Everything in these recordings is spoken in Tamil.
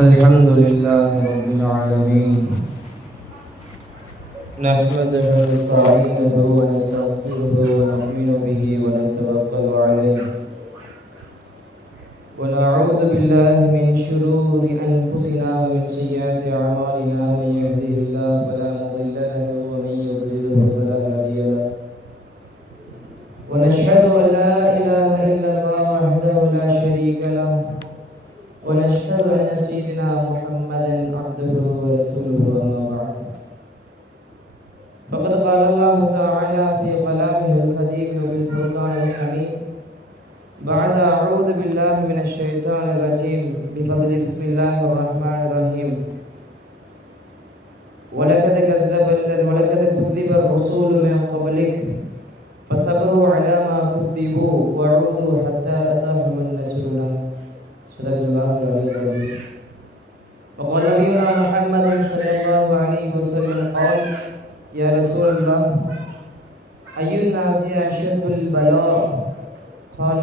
الحمد لله رب العالمين نحمده ونستعينه ونستغفره ونؤمن به ونتوكل عليه ونعوذ بالله من شرور أنفسنا ومن سيئات أعمالنا من يهده الله فلا مضل له ومن يضلله فلا هادي له ونشهد أن لا إله إلا الله وحده لا شريك له ونشهد أن سيدنا محمدا عبده ورسوله أما بعد فقد قال الله تعالى في كلامه القديم وبالفرقان الحميد بعد أعوذ بالله من الشيطان الرجيم بفضل بسم الله الرحمن الرحيم ولقد كذب الرسول من قبلك فصبروا على ما كذبوا وعودوا حتى أتاهم نصرنا صدق الله العلي وقال نبينا محمد صلى الله عليه وسلم قال يا رسول الله أي الناس أشد البلاء قال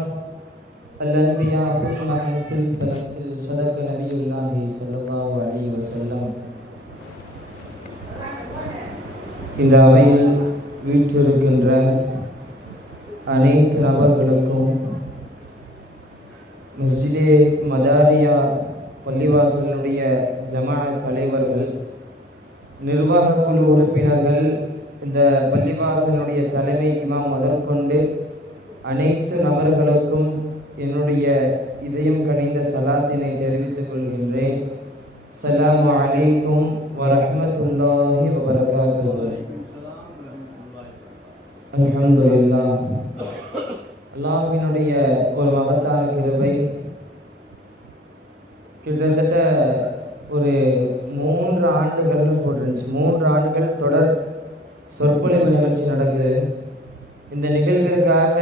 الأنبياء ثم أمثل فأمثل صدق نبي الله صلى الله عليه وسلم இந்த அவையில் வீற்றிருக்கின்ற அனைத்து நபர்களுக்கும் மஸ்ஜிதே மதாரியா பள்ளிவாசலுடைய ஜமாஅத் தலைவர்கள், நிர்வாக குழு உறுப்பினர்கள், இந்த பள்ளிவாசலுடைய தலைமை இமாம் முதற்கொண்டு அனைத்து நபர்களுக்கும் என்னுடைய இதயம் கனிந்த சலாத்தினை தெரிவித்துக் கொள்கின்றேன். அஸ்ஸலாமு அலைக்கும் வரஹ்மத்துல்லாஹி வபரகாத்துஹு. அல்ஹம்துலில்லாஹ். அல்லாஹ்வினுடைய ஒரு மகத்தான கிருபை, கிட்டத்தட்ட ஒரு 3 ஆண்டுகள் போட்டுருந்துச்சு. 3 ஆண்டுகள் தொடர் சொற்பொழிவு நிகழ்ச்சி நடக்குது. இந்த நிகழ்விற்காக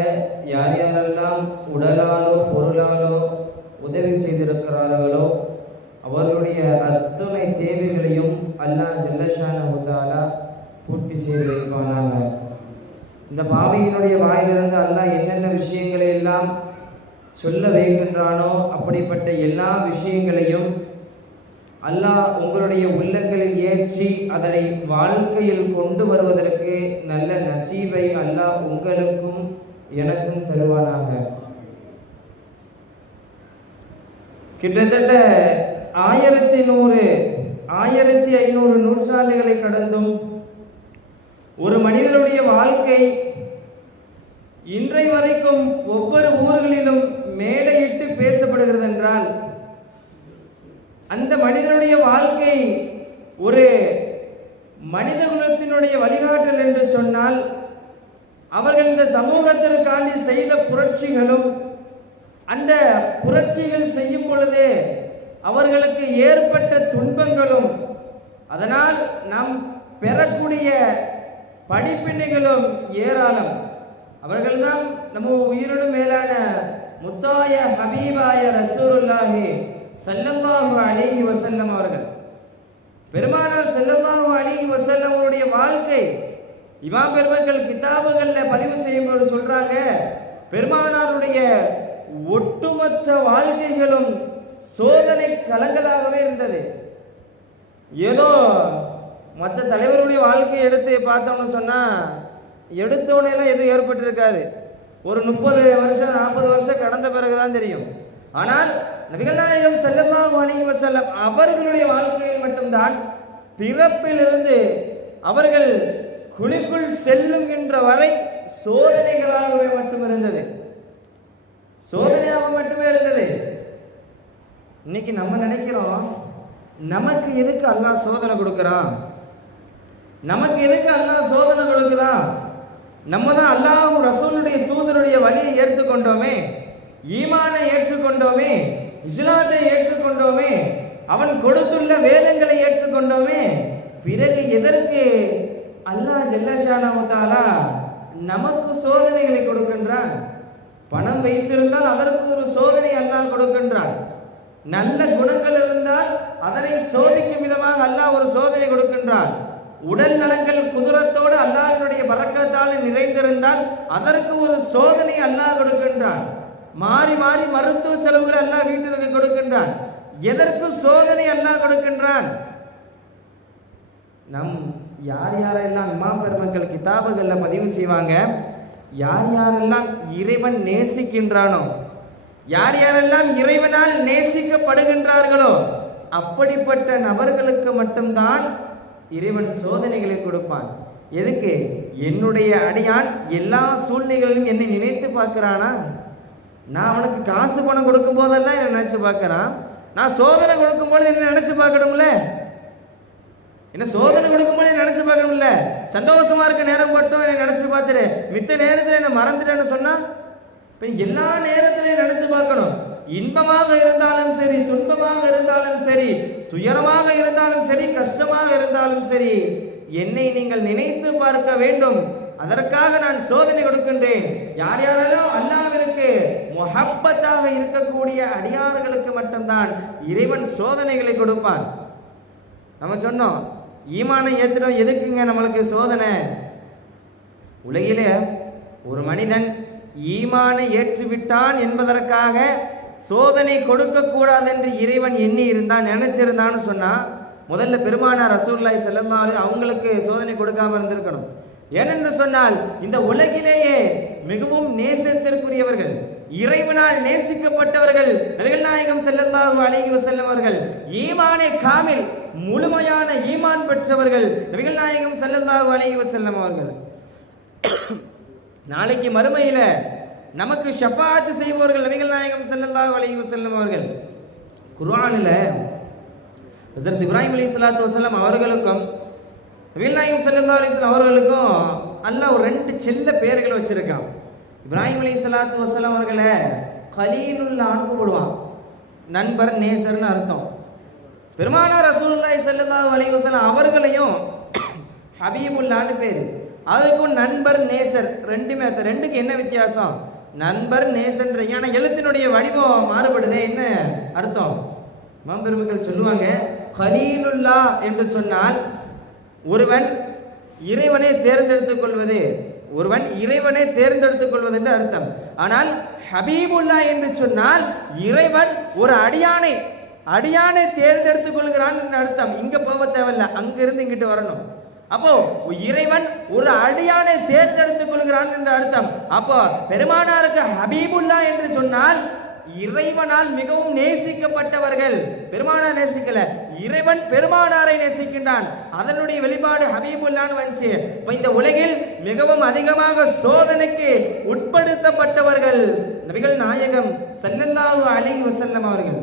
யார் யாரெல்லாம் உடலாலோ பொருளாலோ உதவி செய்திருக்கிறார்களோ அவர்களுடைய அத்துணை தேவைகளையும் அல்லாஹ் ஜல்லஷானஹு தஆலா பூர்த்தி செய்து வைப்பானாக. இந்த பாவியினுடைய வாயிலிருந்து அல்லாஹ் என்னென்ன விஷயங்களை எல்லாம் சொல்ல வைக்கின்றானோ அப்படிப்பட்ட எல்லா விஷயங்களையும் அல்லாஹ் உங்களுடைய உள்ளங்களில் ஏற்றி அதனை வாழ்க்கையில் கொண்டு வருவதற்கு நல்ல நசீபை அல்லாஹ் உங்களுக்கும் எனக்கும் தருவானாக. கிட்டத்தட்ட 1500 நூற்றாண்டுகளை கடந்தும் ஒரு மனிதனுடைய வாழ்க்கை இன்றை வரைக்கும் ஒவ்வொரு ஊர்களிலும் மேடையிட்டு பேசப்படுகிறது என்றால் அந்த மனிதனுடைய வாழ்க்கை ஒரு மனித குலத்தினுடைய வழிகாட்டல் என்று சொன்னால் அவர்கள் இந்த சமூகத்திற்காண்டி செய்த புரட்சிகளும் அந்த புரட்சிகள் செய்யும் பொழுது அவர்களுக்கு ஏற்பட்ட துன்பங்களும் அதனால் நாம் பெறக்கூடிய படிப்பினைகளும் ஏராளம். அவர்கள்தான் நம்ம உயிரோடு மேலான முத்தாய ஹபீபாய ரசூலுல்லாஹி ஸல்லல்லாஹு அலைஹி வஸல்லம் அவர்கள். பெருமானார் ஸல்லல்லாஹு அலைஹி வஸல்லம் அவருடைய வாழ்க்கை இமாம் பெருமக்கள் கிதாபுகள்ல பதிவு செய்யும்போது சொல்றாங்க, பெருமானாருடைய ஒட்டுமொத்த வாழ்க்கைகளும் சோதனை களங்களாகவே இருந்தது. ஏதோ மற்ற தலைவருடைய வாழ்க்கையை எடுத்து பார்த்தோம்னு சொன்னா எடுத்தோன்னெல்லாம் எதுவும் ஏற்பட்டிருக்காது. ஒரு 30 வருஷம் 40 வருஷம் கடந்த பிறகுதான் தெரியும். ஆனால் நபிகள் நாயகம் ஸல்லல்லாஹு அலைஹி வஸல்லம் அவர்களுடைய வாழ்க்கையில் மட்டும்தான் பிறப்பிலிருந்து அவர்கள் குழிக்குள் செல்லுகின்ற வரை சோதனைகளாகவே மட்டும் இருந்தது. சோதனையாக மட்டுமே இருந்தது. இன்னைக்கு நம்ம நினைக்கிறோம், நமக்கு எதுக்கு அல்லாஹ் சோதனை கொடுக்கிறான், நமக்கு எதுக்கு அல்லாஹ் சோதனை கொடுக்கிறான், நம்ம தான் அல்லாஹ் ரசூலுடைய தூதருடைய வழியை ஏற்றுக்கொண்டோமே, ஈமானை ஏற்றுக்கொண்டோமே, இஸ்லாத்தை ஏற்றுக்கொண்டோமே, அவன் கொடுத்துள்ள வேதங்களை ஏற்றுக்கொண்டோமே, பிறகு எதற்கு அல்லாஹ் ஜல்லஷானஹு தஆலா நமக்கு சோதனைகளை கொடுக்கின்றான்? பணம் வைத்திருந்தால் அதற்கு ஒரு சோதனை அல்லாஹ் கொடுக்கின்றான். நல்ல குணங்கள் இருந்தால் அதனை சோதிக்கும் விதமாக அல்லாஹ் ஒரு சோதனை கொடுக்கின்றான். உடல் நலங்கள் குதிரத்தோடு அல்லாஹ்வுடைய பரக்கத்தால் நிறைந்திருந்தால் அதற்கு ஒரு சோதனை அல்லாஹ் கொடுக்கின்றான். மாறி மாறி மருத்துவ செலவுகளை அல்லாஹ் வீட்டிற்கு கொடுக்கின்றான். எதற்கு சோதனை அல்லாஹ் கொடுக்கின்றான்? நம் யார் யாரெல்லாம் இமாம் பெருமக்கள் கிதாபுகள்ல பதிவு செய்வாங்க, யார் யாரெல்லாம் இறைவன் நேசிக்கின்றானோ, யார் யாரெல்லாம் இறைவனால் நேசிக்கப்படுகின்றார்களோ அப்படிப்பட்ட நபர்களுக்கு மட்டும்தான் இறைவன் சோதனைகளை கொடுப்பான். எதுக்கு? என்னுடைய அடியான் எல்லா சூழ்நிலைகளிலும் என்னை நினைத்து பார்க்கிறானா? நான் அவனுக்கு காசு பணம் கொடுக்கும் போதெல்லாம் என்ன நினைச்சு பார்க்கறான், நான் சோதனை கொடுக்கும் போது என்ன நினைச்சு பார்க்கணும்ல, என்ன சோதனை கொடுக்கும்போது நினைச்சு பார்க்கணும்ல. சந்தோஷமா இருக்க நேரம் மட்டும் என்ன நினைச்சு பார்த்துரு, மித்த நேரத்தில் என்ன மறந்துட்டேன்னு சொன்னா இப்ப எல்லா நேரத்திலையும் நினைச்சு பார்க்கணும். இன்பமாக இருந்தாலும் சரி, துன்பமாக இருந்தாலும் சரி, துயரமாக இருந்தாலும் சரி, கஷ்டமாக இருந்தாலும் சரி, என்னை நீங்கள் நினைத்து பார்க்க வேண்டும். அதற்காக நான் சோதனை கொடுக்கின்றேன். யார் யாரெல்லாம் அல்லாஹ்விற்கு முஹப்பத்தாக இருக்கக்கூடிய அடியார்களுக்கு மட்டும்தான் இறைவன் சோதனைகளை கொடுப்பான். நம்ம சொன்னோம், ஈமானை ஏத்துறோம், எதுக்குங்க நம்மளுக்கு சோதனை? உலகிலே ஒரு மனிதன் ஈமானை ஏற்றுவிட்டான் என்பதற்காக சோதனை கொடுக்க கூடாது என்று இறைவன் எண்ணி இருந்தான், நினைச்சிருந்தான்னு சொன்னா முதல்ல பெருமானார் ரசூலுல்லாஹி ஸல்லல்லாஹு அலைஹி அவங்களுக்கு சோதனை கொடுக்காம இருந்திருக்கணும். ஏனென்று சொன்னால் இந்த உலகிலேயே மிகவும் நேசத்திற்குரியவர்கள், இறைவனால் நேசிக்கப்பட்டவர்கள் நபிகள் நாயகம் ஸல்லல்லாஹு அலைஹி வஸல்லம் அவர்கள். ஈமானே காமில், முழுமையான ஈமான் பெற்றவர்கள் நபிகள் நாயகம் ஸல்லல்லாஹு அலைஹி வஸல்லம் அவர்கள். நாளைக்கு மறுமையில நமக்கு ஷஃபாஅத் செய்பவர்கள் நபிகள் நாயகம் ஸல்லல்லாஹு அலைஹி வஸல்லம் அவர்கள். குர்ஆனில் ஹஜ்ரத் இப்ராஹிம் அலைஹிஸ்ஸலாத்து வஸலாம் அவர்களுக்கும் நபிகள் நாயகம் ஸல்லல்லாஹு அலைஹி வஸல்லம் அவர்களுக்கும் அல்லாஹ் ஒரு 2 செல்ல பெயர்கள் வச்சிருக்கான். இப்ராஹிம் அலைஹிஸ்ஸலாத்து வஸலாம் அவர்களை கலீலுல்லாஹ்னு கூப்பிடுவான், நண்பர், நேசர்னு அர்த்தம். பெருமானார் ரசூலுல்லாஹி ஸல்லல்லாஹு அலைஹி வஸல்லம் அவர்களையும் ஹபீபுல்லாஹ்னு பேர். அதுக்கும் நண்பர், நேசர் ரெண்டுமே. ரெண்டுக்கு என்ன வித்தியாசம்? நண்பர், நேசன்ற ஏன்னா எழுத்தினுடைய வடிவம் மாறுபடுதே. என்ன அர்த்தம்? இமாம் பெருமக்கள் சொல்லுவாங்க, கலீலுல்லா என்று சொன்னால் ஒருவன் இறைவனை தேர்ந்தெடுத்துக் கொள்வது, ஒருவன் இறைவனை தேர்ந்தெடுத்துக் கொள்வது என்று அர்த்தம். ஆனால் ஹபீபுல்லா என்று சொன்னால் இறைவன் ஒரு அடியானை தேர்ந்தெடுத்துக் கொள்கிறான் என்று அர்த்தம். இங்க போக தேவையில்லை, அங்கிருந்து இங்கிட்டு வரணும். அப்போ இறைவன் ஒரு அடியானை தேர்ந்தெடுத்துக் கொள்கிறான் என்று அர்த்தம். அப்போ பெருமானாருக்கு ஹபீபுல்லா என்று சொன்னால் இறைவனால் மிகவும் நேசிக்கப்பட்டவர்கள். பெருமானார் நேசிக்கல, இறைவன் பெருமானாரை நேசிக்கின்றான். அதனுடைய வெளிப்பாடு ஹபீபுல்லான்னு வந்துச்சு. இப்ப இந்த உலகில் மிகவும் அதிகமாக சோதனைக்கு உட்படுத்தப்பட்டவர்கள் நபிகள் நாயகம் ஸல்லல்லாஹு அலைஹி வஸல்லம் அவர்கள்.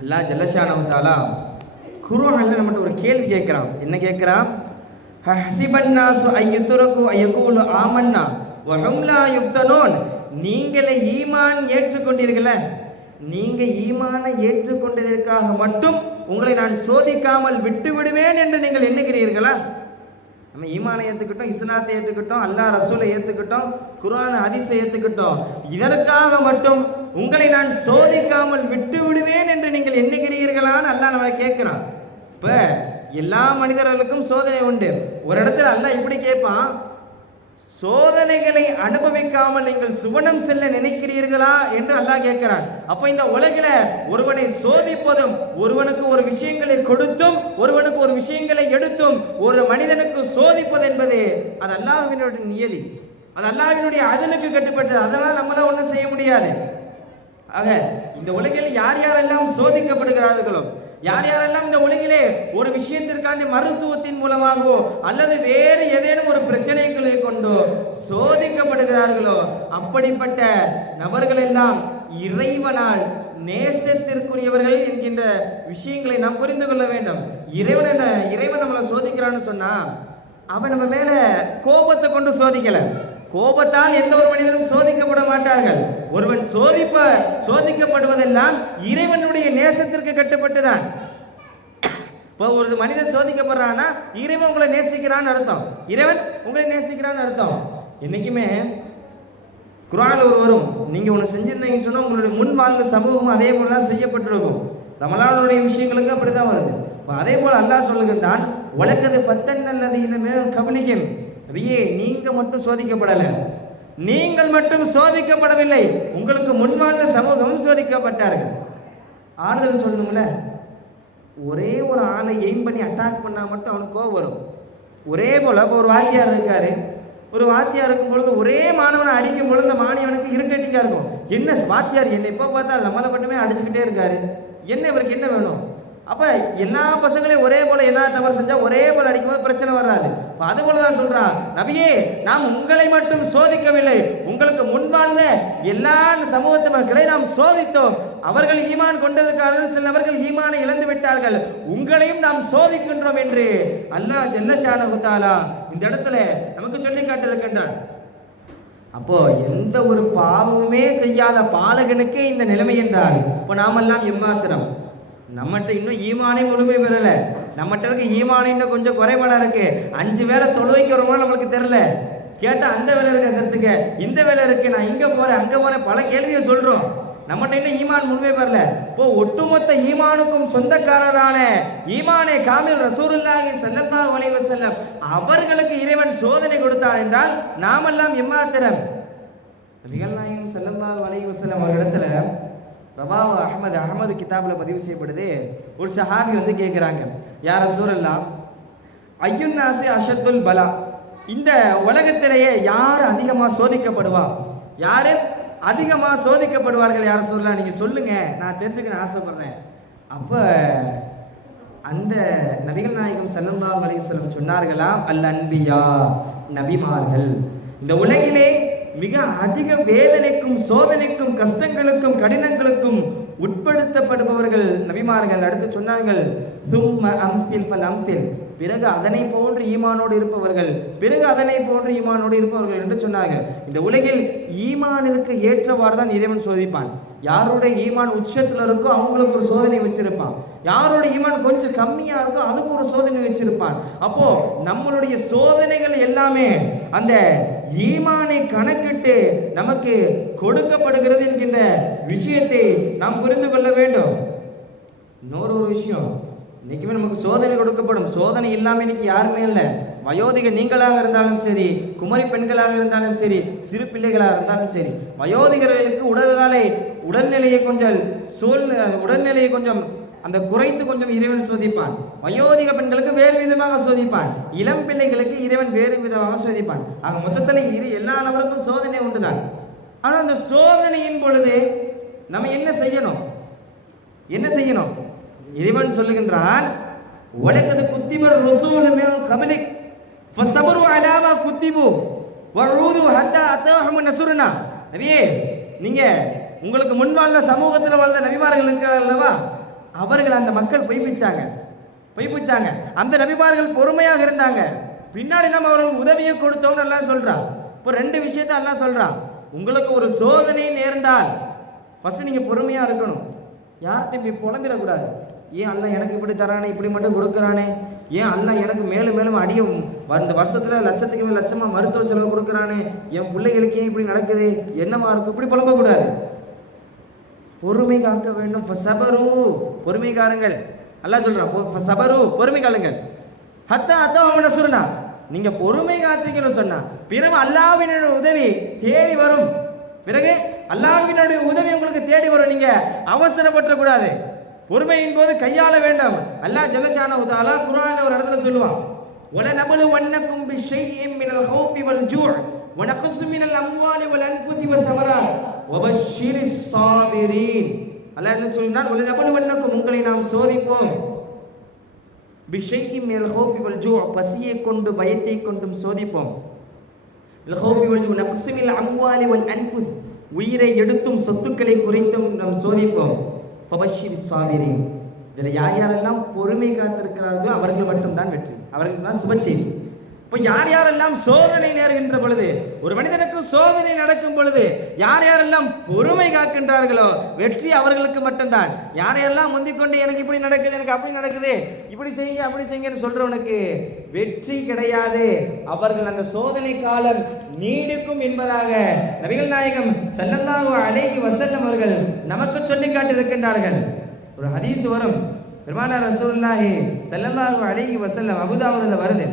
அல்லாஹ் ஜல்லஷானஹு தஆலா குர்ஆன்ல நம்மட்ட ஒரு கேள்வி கேட்கிறான். என்ன கேட்கிறான்? ஹஸிபன் நாஸு அய்யுத்ரகு அயகூலு ஆமன்னா வ ஹும் லா யுஃப்தனூன். நீங்களே ஈமான் ஏற்றுக்கொண்டீர்களே, நீங்க ஈமானை ஏற்றுக்கொண்டதற்காக மட்டும் உங்களை நான் சோதிக்காமல் விட்டு விடுவேன் என்று நீங்கள் எண்ணுகிறீர்களா? நம்ம ஈமானை ஏற்றுக்கிட்டோம், இஸ்லாத்தை ஏற்றுக்கிட்டோம், அல்லாஹ் ரசூலை ஏற்றுக்கிட்டோம், குர்ஆன் ஹதீஸை ஏற்றுக்கிட்டோம், இதற்காக மட்டும் உங்களை நான் சோதிக்காமல் விட்டு விடுவேன் என்று நீங்கள் எண்ணுகிறீர்களான்னு அல்லாஹ் நம்மளை கேட்கிறான். இப்ப எல்லா மனிதர்களுக்கும் சோதனை உண்டு. ஒரு இடத்துல அல்லாஹ் இப்படி கேட்பான், சோதனைகளை அனுபவிக்காமல் நீங்கள் சுவனம் செல்ல நினைக்கிறீர்களா என்று அல்லாஹ் கேட்கிறான். அப்ப இந்த உலகில ஒருவனை சோதிப்பதும், ஒருவனுக்கு ஒரு விஷயங்களை கொடுத்தும், ஒருவனுக்கு ஒரு விஷயங்களை எடுத்தும் ஒரு மனிதனுக்கு சோதிப்பது என்பது அது அல்லாஹ்வினுடைய நியதி, அது அல்லாஹ்வினுடைய அதலுக்கு கட்டுப்பட்டது. அதெல்லாம் நம்மளால ஒன்றும் செய்ய முடியாது. ஆக இந்த உலகில் யார் யாரெல்லாம் சோதிக்கப்படுகிறார்களோ, யார் யாரெல்லாம் இந்த உலகிலே ஒரு விஷயத்திற்கான மருத்துவத்தின் மூலமாகவோ அல்லது வேறு ஏதேனும் ஒரு பிரச்சனைகளை கொண்டோ சோதிக்கப்படுகிறார்களோ, அப்படிப்பட்ட நபர்கள் எல்லாம் இறைவனால் நேசத்திற்குரியவர்கள் என்கின்ற விஷயங்களை நாம் புரிந்து கொள்ள வேண்டும். இறைவன் நம்மளை சோதிக்கிறான்னு சொன்னா அவன் நம்ம மேல கோபத்தை கொண்டு சோதிக்கல. கோபத்தால் எந்த ஒரு மனிதனும் சோதிக்கப்பட மாட்டார்கள். ஒருவன் சோதிக்கப்படுவதெல்லாம் இறைவனுடைய நேசத்திற்கு கட்டுப்பட்டுதான். இப்போ ஒரு மனிதன் சோதிக்கப்படுறான்னா இறைவன் உங்களை நேசிக்கிறான்னு அர்த்தம், இறைவன் உங்களை நேசிக்கிறான்னு அர்த்தம். என்னைக்குமே குர்ஆன்ல வரும், நீங்க ஒன்று செஞ்சிருந்தீங்க சொன்னா உங்களுடைய முன் வாழ்ந்த சமூகம் அதே போலதான் செய்யப்பட்டிருக்கும். ரமலானுடைய விஷயங்களுக்கு அப்படிதான் வருது. அதே போல அல்லாஹ் சொல்லுகின்றான், வலக்கது ஃபத்தன்னல்லதீன கப்லிஹிம். நபியே, நீங்க மட்டும் சோதிக்கப்படல, நீங்கள் மட்டும் சோதிக்கப்படவில்லை, உங்களுக்கு முன்வாழ்ந்த சமூகமும் சோதிக்கப்பட்டார்கள். ஆறுதல் சொல்லணும்ல. ஒரே ஒரு ஆளை எய்ம் பண்ணி அட்டாக் பண்ணால் மட்டும் அவனுக்கு கோவம் வரும். ஒரே போல் இப்போ ஒரு வாத்தியார் இருக்காரு, ஒரு வாத்தியார் இருக்கும் பொழுது ஒரே மாணவனை அடிக்கும் பொழுது அந்த மாணவனுக்கு இரிட்டேட்டிங்காக இருக்கும். என்ன வாத்தியார் என்னை எப்போ பார்த்தா நம்மளை மட்டுமே அடிச்சுக்கிட்டே இருக்காரு, என்ன இவருக்கு என்ன வேணும்? அப்போ எல்லா பசங்களையும் ஒரே போல எல்லா தவறு செஞ்சால் ஒரே போல அடிக்கும்போது பிரச்சனை வராது. அது போல தான் சொல்றான், நபியே நாம் உங்களை மட்டும் சோதிக்கவில்லை, உங்களுக்கு முன்பார்ந்த எல்லா சமூகத்து மக்களை நாம் சோதித்தோம். அவர்கள் ஈமான் கொண்டிருக்கிறார்கள், சிலவர்கள் ஈமானை இழந்து விட்டார்கள், உங்களையும் நாம் சோதிக்கின்றோம் என்று அல்லாஹ் ஜல்ல ஷானஹு தஆலா இந்த இடத்துல நமக்கு சொல்லி காட்டியிருக்கின்றான். அப்போ எந்த ஒரு பாவமுமே செய்யாத பாலகனுக்கே இந்த நிலைமை என்றால் இப்போ நாமெல்லாம் எம்மாத்திரம்? நம்மகிட்ட இன்னும் ஈமானே முழுமை பெறல. நம்மகிட்ட இருக்க ஈமானே இன்னும் கொஞ்சம் குறைபாடா இருக்கு. 5 வேளை தொழுவைக்கு வருமானம் நம்மளுக்கு தெரியல. கேட்டா அந்த வேலை இருக்க சத்துக்க, இந்த வேலை இருக்கு, நான் இங்க போறேன் அங்க போறேன், பல கேள்வியை சொல்றோம். நம்மகிட்ட இன்னும் ஈமான் முழுமை பெறல. இப்போ ஒட்டுமொத்த ஈமானுக்கும் சொந்தக்காரரான ஈமானே காமில் ரசூலுல்லாஹி ஸல்லல்லாஹு அலைஹி வஸல்லம் அவர்களுக்கு இறைவன் சோதனை கொடுத்தார் என்றால் நாமெல்லாம் எம்மாத்திரம்? நபிகள் நாயகம் ஸல்லல்லாஹு அலைஹி வஸல்லம் ஒரு இடத்துல ரவாஹ் அஹ்மது கிதாபில் பதிவு செய்யப்படுது. ஒரு சஹாபி வந்து கேட்குறாங்க, யா ரசூலல்லாஹ் ஐயுன்னாசி அஷத்துல் பலா, இந்த உலகத்திலேயே யார் அதிகமாக சோதிக்கப்படுவா, யாரு அதிகமாக சோதிக்கப்படுவார்கள் யார் ரசூலல்லாஹ், நீங்கள் சொல்லுங்க, நான் தெரிஞ்சுக்க ஆசைப்படுறேன். அப்போ அந்த நபிகள் நாயகம் ஸல்லல்லாஹு அலைஹி வஸல்லம் சொன்னார்களாம், அல் அன்பியா, நபிமார்கள். இந்த உலகிலே மிக அதிக வேதனைக்கும் சோதனைக்கும் கஷ்டங்களுக்கும் கடினங்களுக்கும் உட்படுத்தப்படுபவர்கள் நபிமார்கள். அடுத்து சொன்னார்கள், சும்ம அம்சில் ஃபல் அம்சில், பிறகு அதனை போன்று ஈமானோடு இருப்பவர்கள், பிறகு அதனை போன்று ஈமானோடு இருப்பவர்கள் என்று சொன்னாங்க. இந்த உலகில் ஈமானிற்கு ஏற்றவாறு தான் இறைவன் சோதிப்பான். யாருடைய ஈமான் உச்சத்தில் இருக்கோ அவங்களுக்கு ஒரு சோதனை வச்சிருப்பான், யாரோட ஈமான் கொஞ்சம் கம்மியா இருக்கோ அதுக்கு ஒரு சோதனை வச்சிருப்பான். அப்போ நம்மளுடைய சோதனைகள் எல்லாமே அந்த ஈமானை கணக்கிட்டு நமக்கு கொடுக்கப்படுகிறது என்கின்ற விஷயத்தை நாம் புரிந்து கொள்ள வேண்டும். இன்னொரு விஷயம், இன்னைக்குமே நமக்கு சோதனை கொடுக்கப்படும். சோதனை இல்லாமல் இன்னைக்கு யாருமே இல்லை. வயோதிக நீங்களாக இருந்தாலும் சரி, குமரி பெண்களாக இருந்தாலும் சரி, சிறு பிள்ளைகளாக இருந்தாலும் சரி, வயோதிகர்களுக்கு உடல்நிலையை கொஞ்சம் அந்த குறைத்து கொஞ்சம் இறைவன் சோதிப்பான். வயோதிக பெண்களுக்கு வேறு விதமாக சோதிப்பான், இளம் பிள்ளைகளுக்கு இறைவன் வேறு விதமாக சோதிப்பான். ஆக மொத்தத்தில் எல்லா நபருக்கும் சோதனை உண்டுதான். ஆனால் அந்த சோதனையின் பொழுது நம்ம என்ன செய்யணும்? இறைவன் சொல்லுகின்றான், வலக்கது குத்திபர் ரசூலும் மின் கப்லிக் ஃபஸபரு அலா மா குத்திபு வஊது ஹத்தா அதாஹும் நஸ்ருனா. நபியே, நீங்க உங்களுக்கு முன் வாழ்ந்த சமூகத்தில் வாழ்ந்த நபிமார்கள் இருக்கிறார்கள் அல்லவா, அவர்கள் அந்த மக்கள் பொய்ப்பிச்சாங்க. அந்த நபிமார்கள் பொறுமையாக இருந்தாங்க. பின்னாடி நம்ம அவர்களுக்கு உதவியை கொடுத்தோம்னு எல்லாம் சொல்றான். இப்போ 2 விஷயத்தை எல்லாம் சொல்றான். உங்களுக்கு ஒரு சோதனை நேர்ந்தால் ஃபர்ஸ்ட் நீங்க பொறுமையா இருக்கணும். யார்கிட்ட இப்படி புலம்பிடக்கூடாது. ஏன் அல்லாஹ் எனக்கு இப்படி தரானே, இப்படி மட்டும் கொடுக்குறானே, ஏன் அல்லாஹ் எனக்கு மேலும் அடியும் இந்த வருஷத்துல லட்சத்துக்கு மேல் லட்சமா மருத்துவ செலவு கொடுக்குறானே, என் பிள்ளைகளுக்கு ஏன் இப்படி நடக்குது, என்னமா இருக்கும், இப்படி புலம்பக்கூடாது. பொறுமை காக்க வேண்டும். பொறுமை காருங்கள். அல்லாஹ் சொல்றான், சபரு, பொறுமை காலுங்கள். ஹத்தா அத்தாஹும் நஸ்ருனா, நீங்க பொறுமை காத்தீங்கன்னு சொன்னா பிறகு அல்லாஹ்வினுடைய உதவி தேடி வரும். பிறகு அல்லாஹ்வினுடைய உதவி உங்களுக்கு தேடி வரும். நீங்க அவசரப்பட கூடாது. பொறுமையின் போது கையாள வேண்டும். அல்லாஹ் ஜல்ல ஷானஹு தஆலா குர்ஆன்ல ஒரு இடத்துல சொல்லுவான், வல நபலு வன்னக்கும் பிஷைஇம் மினல் ஹௌஃபி வல் ஜூஅ் வ நக்ஸு மினல் அம்வாலி வல் அன்ஃபுஸி வஸ் ஸமராத் வபஷ்ஷிரிஸ் ஸாபிரீன். அல்லாஹ் என்ன சொல்றான், வல நபலு வன்னக்கும், உங்களை நாம் சோதிப்போம், பிஷைஇம் மினல் ஹௌஃபி வல் ஜூஅ், பசியை கொண்டு பயத்தை கொண்டும் சோதிப்போம், மினல் ஹௌஃபி வல் ஜூஅ் நக்ஸு மினல் அம்வாலி வல் அன்ஃபுஸ், உயிரை எடுத்தும் சொத்துக்களை குறைத்தும் நாம் சோதிப்போம், ஃபபஷ்ஷிரிஸ் ஸாபிரீன். இதில் யாரெல்லாம் பொறுமை காத்திருக்கிறார்களோ அவர்கள் மட்டும்தான் வெற்றி, அவர்கள் தான் சுப செய்தி. இப்போ யாரெல்லாம் சோதனை நேருகின்ற பொழுது, ஒரு மனிதனுக்கு சோதனை நடக்கும் பொழுது யாரெல்லாம் பொறுமை காக்கின்றார்களோ வெற்றி அவர்களுக்கு மட்டும்தான். யாரெல்லாம் முந்திக்கொண்டு எனக்கு இப்படி நடக்குது, எனக்கு அப்படி நடக்குது, இப்படி செய்யுங்க அப்படி செய்யுங்கன்னு சொல்றவனுக்கு வெற்றி கிடையாது. அவர்கள் அந்த சோதனை காலம் நீடிக்கும் என்பதாக நபிகள் நாயகம் ஸல்லல்லாஹு அலைஹி வஸல்லம் அவர்கள் நமக்கு சொல்லி காட்டியிருக்கின்றார்கள். ஒரு ஹதீஸ் வரும், பெருமானார் ரசூலுல்லாஹி ஸல்லல்லாஹு அலைஹி வஸல்லம் அபூதாவுதுல வருது,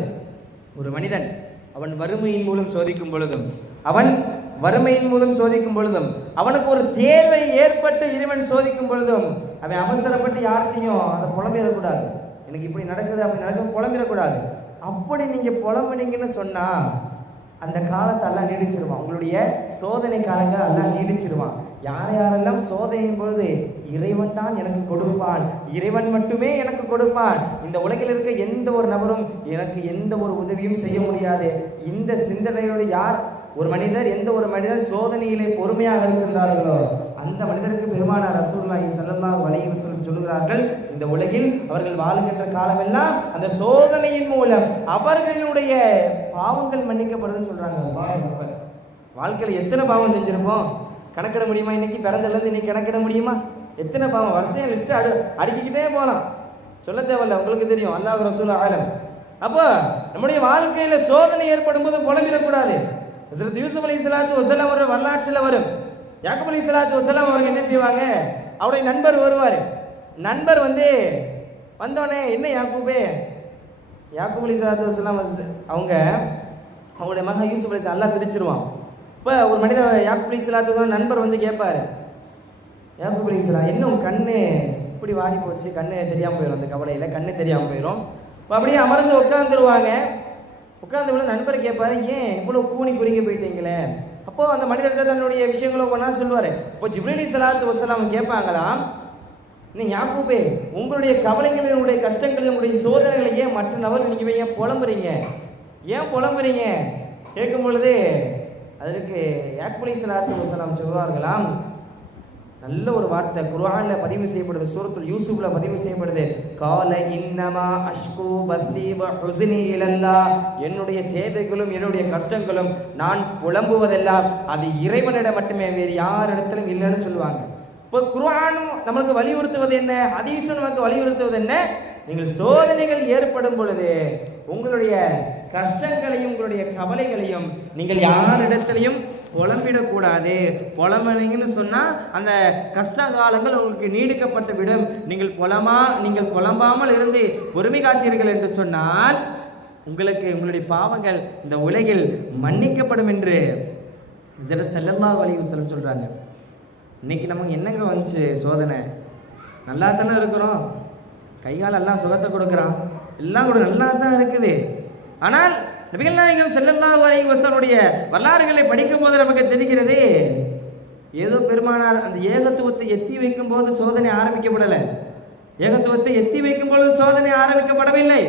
ஒரு மனிதன் அவன் வறுமையின் மூலம் சோதிக்கும் பொழுதும், அவன் வறுமையின் மூலம் சோதிக்கும் பொழுதும், அவனுக்கு ஒரு தேவை ஏற்பட்டு இறைவன் சோதிக்கும் பொழுதும் அவன் அவசரப்பட்டு யார்கிட்டையும் அதை புலம்பிடக்கூடாது. எனக்கு இப்படி நடக்குது அப்படி நடக்குது புலம்பிடக்கூடாது. அப்படி நீங்க புலம்புனீங்கன்னு சொன்னா அந்த காலத்தை எல்லாம் நீடிச்சிருவான். உங்களுடைய சோதனை காலங்கள் எல்லாம் நீடிச்சிருவான். யாரெல்லாம் சோதனையின் பொழுது இறைவன் தான் எனக்கு கொடுப்பான், இறைவன் மட்டுமே எனக்கு கொடுப்பான், இந்த உலகில் இருக்க எந்த ஒரு நபரும் எனக்கு எந்த ஒரு உதவியும் செய்ய முடியாது, இந்த சிந்தனையோடு யார் ஒரு மனிதர் எந்த ஒரு மனிதர் சோதனையிலே பொறுமையாக இருக்கின்றார்களோ அந்த மனிதருக்கு பெருமானார் ரசூலுல்லாஹி ஸல்லல்லாஹு அலைஹி வஸல்லம் சொல்கிறார்கள், இந்த உலகில் அவர்கள் வாழுகின்ற காலமெல்லாம் அந்த சோதனையின் மூலம் அவர்களுடைய பாவங்கள் மன்னிக்கப்படுதுன்னு சொல்றாங்க. வாழ்க்கையில் எத்தனை பாவம் செஞ்சிருப்போம் கணக்கிட முடியுமா? இன்னைக்கு பிறந்ததுலேருந்து இன்னைக்கு கணக்கிட முடியுமா? எத்தனை பாவம் வருஷம் லிஸ்ட் அடிக்கிட்டே போகலாம், சொல்ல தேவையில்ல, உங்களுக்கு தெரியும். அல்லாஹ் ரசூல் ஆலம். அப்போ நம்முடைய வாழ்க்கையில சோதனை ஏற்படும் போது புலம்பிடக்கூடாது. ஹஸரத் யூசுப் அலைஹிஸ்ஸலாத்து வஸலாம் அவர்கள் வரலாற்றில் வரும். யாக்கூப் அலைஹிஸ்ஸலாத்து வஸலாம் அவர்கள் என்ன செய்வாங்க, அவருடைய நண்பர் வருவார். நண்பர் வந்தோடனே, என்ன யாக்கூப் அலைஹிஸ்ஸலாத்து வஸலாம் அவங்களுடைய மகன் யூசுப் அலைஹிஸ்ஸலாம் அல்லாஹ் பிரிச்சிருவான். இப்போ ஒரு மனிதர் யாக்கூப் அலைஹிஸ்ஸலாத்து வஸலாம் நண்பர் கேட்பாரு, யாக்கூப் அலைஹிஸ்ஸலாம் என்ன உன் கண்ணு இப்படி வாடி போச்சு, கண்ணு தெரியாமல் போயிடும், அந்த கவலையில் கண்ணு தெரியாமல் போயிடும். இப்போ அப்படியே அமர்ந்து உட்காந்துருவாங்க. உட்கார்ந்து நண்பர் கேட்பாரு, ஏன் இவ்வளோ கூனி குறுங்கி போயிட்டீங்களே? அப்போ அந்த மனிதர்கிட்ட தன்னுடைய விஷயங்களை ஒன்றா சொல்லுவார். இப்போ ஜிப்ரீல் அலைஹிஸ்ஸலாத்து வஸலாம் கேட்பாங்களாம், நீ யாக்கூபே உங்களுடைய கவலைகள் உங்களுடைய கஷ்டங்கள் உங்களுடைய சோதனைகளை ஏன் மற்ற நபர்கள் நீங்கள் ஏன் புலம்புறீங்க, ஏன் புலம்புறீங்க கேட்கும் பொழுது அதற்கு யாக்கூப் அலைஹிஸ்ஸலாத்து வஸலாம் சொல்வார்களாம், நல்ல ஒரு வார்த்தை குர்ஆன்ல பதிவு செய்யப்படுது, சூரத்துல் யூசுப்ல பதிவு செய்யப்படுது. கால இன்னமா அஷ்கு பத்தி வ ஹுஸ்னி இலல்லாஹ், என்னுடைய தேவைகளும் என்னுடைய கஷ்டங்களும் நான் புலம்புவதெல்லாம் அது இறைவனிடம் மட்டுமே, வேறு யாரிடத்திலும் இல்லைன்னு சொல்லுவாங்க. இப்போ குர்ஆனும் நமக்கு வலியுறுத்துவது என்ன, ஹதீஸும் நமக்கு வலியுறுத்துவது என்ன, நீங்கள் சோதனைகள் ஏற்படும் பொழுது உங்களுடைய கஷ்டங்களையும் உங்களுடைய கவலைகளையும் நீங்கள் யாரிடத்திலையும் புலம்பிடக்கூடாது. புலம்புனீங்கன்னு சொன்னா அந்த கஷ்ட காலங்கள் உங்களுக்கு நீடிக்கப்பட்டு விடும். நீங்கள் புலம்பாமல் இருந்து பொறுமை காத்தீர்கள் என்று சொன்னால் உங்களுக்கு உங்களுடைய பாவங்கள் இந்த உலகில் மன்னிக்கப்படும் என்று ஸல்லல்லாஹு அலைஹி வஸல்லம் சொல்றாங்க. இன்னைக்கு நமக்கு என்னங்க வந்துச்சு சோதனை? நல்லா தானே இருக்கிறோம், கைகால் எல்லாம் சுகத்தை கொடுக்குறான், எல்லாம் கூட நல்லா தான் இருக்குது. ஆனால் நபிகள் நாயகம் ஸல்லல்லாஹு அலைஹி வஸல்லுடைய வரலாறுகளை படிக்கும் போது நமக்கு தெரிகிறது, ஏதோ பெருமானார் அந்த ஏகத்துவத்தை எத்தி வைக்கும் போது சோதனை ஆரம்பிக்கப்படலை, ஏகத்துவத்தை எத்தி வைக்கும் போது சோதனை ஆரம்பிக்கப்படவில்லை.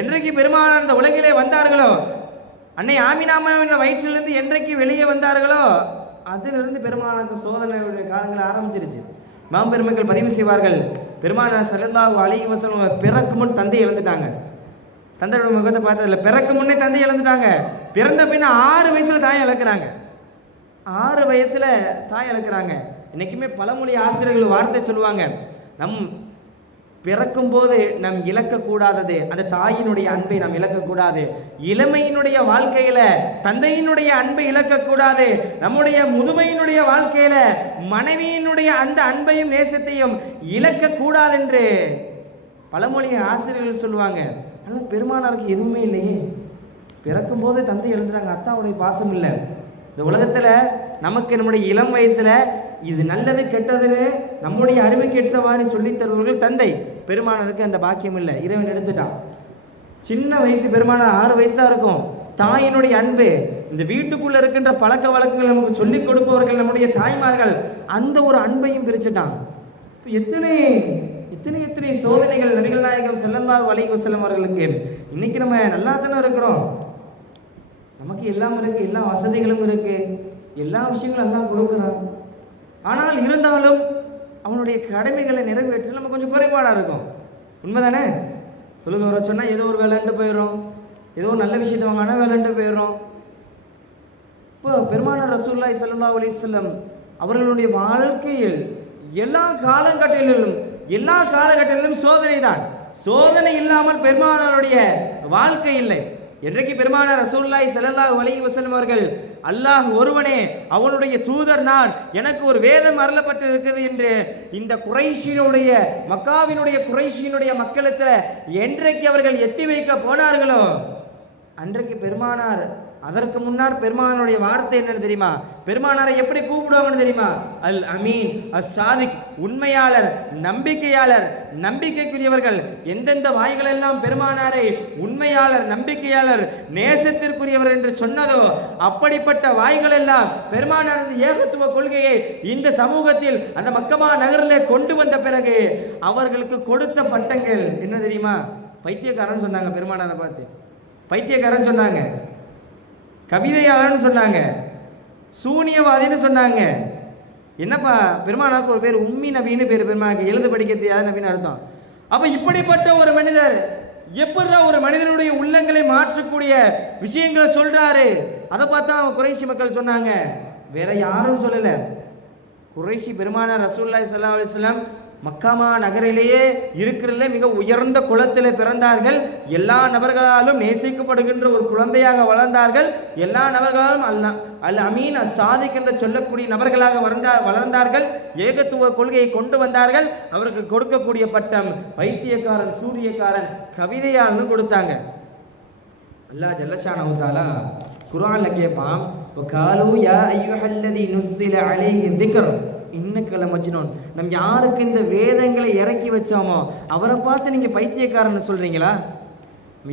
என்றைக்கு பெருமானார் அந்த உலகிலே வந்தார்களோ, அன்னை ஆமினாமாவின் வயிற்றிலிருந்து என்றைக்கு வெளியே வந்தார்களோ அதிலிருந்து பெருமானாருக்கு சோதனையுடைய காலங்கள் ஆரம்பிச்சிருச்சு. மாம்பெருமக்கள் பதிவு செய்வார்கள், பெருமானார் ஸல்லல்லாஹு அலைஹி வஸல்லம் பிறக்கு முன் தந்தை இழந்துட்டாங்க. தந்தையோட முகத்தை பார்த்ததில்ல, பிறக்கு முன்னே தந்தை இழந்துட்டாங்க. பிறந்த பின்ன 6 வயசுல தாய் இழக்கிறாங்க, 6 வயசுல தாய் இழக்கிறாங்க. இன்னைக்குமே பழமொழி ஆசிரியர்கள் வார்த்தை சொல்லுவாங்க, நம் பிறக்கும் போது நம் இழக்கக்கூடாதது அந்த தாயினுடைய அன்பை நாம் இழக்கக்கூடாது. இளமையினுடைய வாழ்க்கையில தந்தையினுடைய அன்பை இழக்கக்கூடாது. நம்முடைய முதுமையினுடைய வாழ்க்கையில மனைவியினுடைய அந்த அன்பையும் நேசத்தையும் இழக்கக்கூடாது என்று பழமொழி ஆசிரியர்கள் சொல்லுவாங்க. ஆனால் பெருமானாருக்கு எதுவுமே இல்லையே, பிறக்கும் போது தந்தை எழுதுறாங்க, அத்தாவுடைய பாசம் இல்லை. இந்த உலகத்துல நமக்கு நம்முடைய இளம் வயசுல இது நல்லது கெட்டதுன்னு நம்முடைய அறிவுக்கு ஏற்ற மாதிரி சொல்லித் தருவர்கள் தந்தை. பெருமானாருக்கு அந்த பாக்கியம் இல்லை, இறைவன் எடுத்துட்டான். சின்ன வயசு பெருமானார் 6 வயசு தான் இருக்கும். தாயினுடைய அன்பு, இந்த வீட்டுக்குள்ள இருக்கின்ற பழக்க வழக்கங்கள் நமக்கு சொல்லிக் கொடுப்பவர்கள் நம்முடைய தாய்மார்கள், அந்த ஒரு அன்பையும் பிரிச்சுட்டான். எத்தனை எத்தனை எத்தனை சோதனைகள் நபிகள் நாயகம் ஸல்லல்லாஹு அலைஹி வஸல்லம் அவர்களுக்கு. இன்னைக்கு நம்ம நல்லா தானே இருக்கிறோம், நமக்கு எல்லாம் இருக்கு, எல்லா வசதிகளும் இருக்கு, எல்லா விஷயங்களும் எல்லாம் கொடுக்குறான். ஆனால் இருந்தாலும் அவனுடைய கடமைகளை நிறைவேற்ற நம்ம கொஞ்சம் குறைபாடாக இருக்கும். உண்மைதானே? சொல்லுங்க, வர சொன்னால் ஏதோ ஒரு வேலைன்ட்டு போயிடும், ஏதோ ஒரு நல்ல விஷயத்த வாங்கினா வேலைன்ட்டு போயிடும். இப்போ பெருமானார் ரசூலுல்லாஹி ஸல்லல்லாஹு அலைஹி வஸல்லம் அவர்களுடைய வாழ்க்கையில் எல்லா காலகட்டங்களிலும் சோதனை தான். சோதனை இல்லாமல் பெருமானாருடைய வாழ்க்கை இல்லை. என்றைக்கு பெருமானார் ரசூலுல்லாஹி ஸல்லல்லாஹு அலைஹி வஸல்லம் அவர்கள் அல்லாஹ் ஒருவனே அவனுடைய தூதர் நான், எனக்கு ஒரு வேதம் அருளப்பட்டு இருக்கிறது என்று இந்த குறைஷினுடைய மக்காவினுடைய குறைஷினுடைய மக்களுக்கு என்றைக்கு அவர்கள் எத்தி வைக்க போனார்களோ அன்றைக்கு பெருமானார் அதற்கு முன்னால் பெருமானாருடைய வார்த்தை என்னன்னு தெரியுமா? பெருமானாரை எப்படி கூப்பிடுவாங்கன்னு தெரியுமா? அல் அமீன், அஸ் சாதிக், உண்மையாளர், நம்பிக்கையாளர், நம்பிக்கைக்குரியவர்கள். எந்தெந்த வாய்கள் எல்லாம் பெருமானாரை உண்மையாளர், நம்பிக்கையாளர், நேசத்திற்குரியவர் என்று சொன்னதோ அப்படிப்பட்ட வாய்கள் எல்லாம் பெருமானாரது ஏகத்துவ கொள்கையை இந்த சமூகத்தில் அந்த மக்கமா நகரில் கொண்டு வந்த பிறகு அவர்களுக்கு கொடுத்த பட்டங்கள் என்ன தெரியுமா? பைத்தியக்காரன் சொன்னாங்க பெருமானாரை பார்த்து. பைத்தியக்காரன் சொன்னாங்க, கவிதையாளன்னு சொன்னாங்க, சூனியவாதின்னு சொன்னாங்க. என்னப்பா பெருமானாருக்கு ஒரு பேர் உம்மி நபின்னு பேர். பெருமானாருக்கு எழுத படிக்க தெரியாத நபின்னு அர்த்தம். அப்ப இப்படிப்பட்ட ஒரு மனிதர் எப்படி ஒரு மனிதனுடைய உள்ளங்களை மாற்றக்கூடிய விஷயங்களை சொல்றாரு? அதை பார்த்தா குறைஷி மக்கள் சொன்னாங்க. வேற யாரும் சொல்லல. குறைஷி பெருமானார் ரசூலுல்லாஹி ஸல்லல்லாஹு அலைஹி வஸல்லம் மக்காமா நகரிலேயே இருக்கிறதுல மிக உயர்ந்த குலத்தில் பிறந்தார்கள். எல்லா நபர்களாலும் நேசிக்கப்படுகின்ற ஒரு குழந்தையாக வளர்ந்தார்கள். எல்லா நபர்களாலும் அல் அமீன், அஸ் சாதிக் என்று சொல்லக்கூடிய நபர்களாக வளர்ந்தார்கள். ஏகத்துவ கொள்கையை கொண்டு வந்தார்கள். அவருக்கு கொடுக்கக்கூடிய பட்டம் பைத்தியக்காரன், சூரியக்காரன், கவிதையாளன்னு கொடுத்தாங்க. அல்லாஹ் ஜல்லஷானஹு தஆலா குர்ஆன்ல கேட்பான், வகாலு யா அய்யுஹல்லதி நுஸ்ஸில அலைஹி திக்ர் இன்னக்கல மஜ்னூன். நம்ம யாருக்கு இந்த வேதங்களை இறக்கி வச்சோமோ அவரை பார்த்து நீங்க பைத்தியக்காரன்னு சொல்றீங்களா?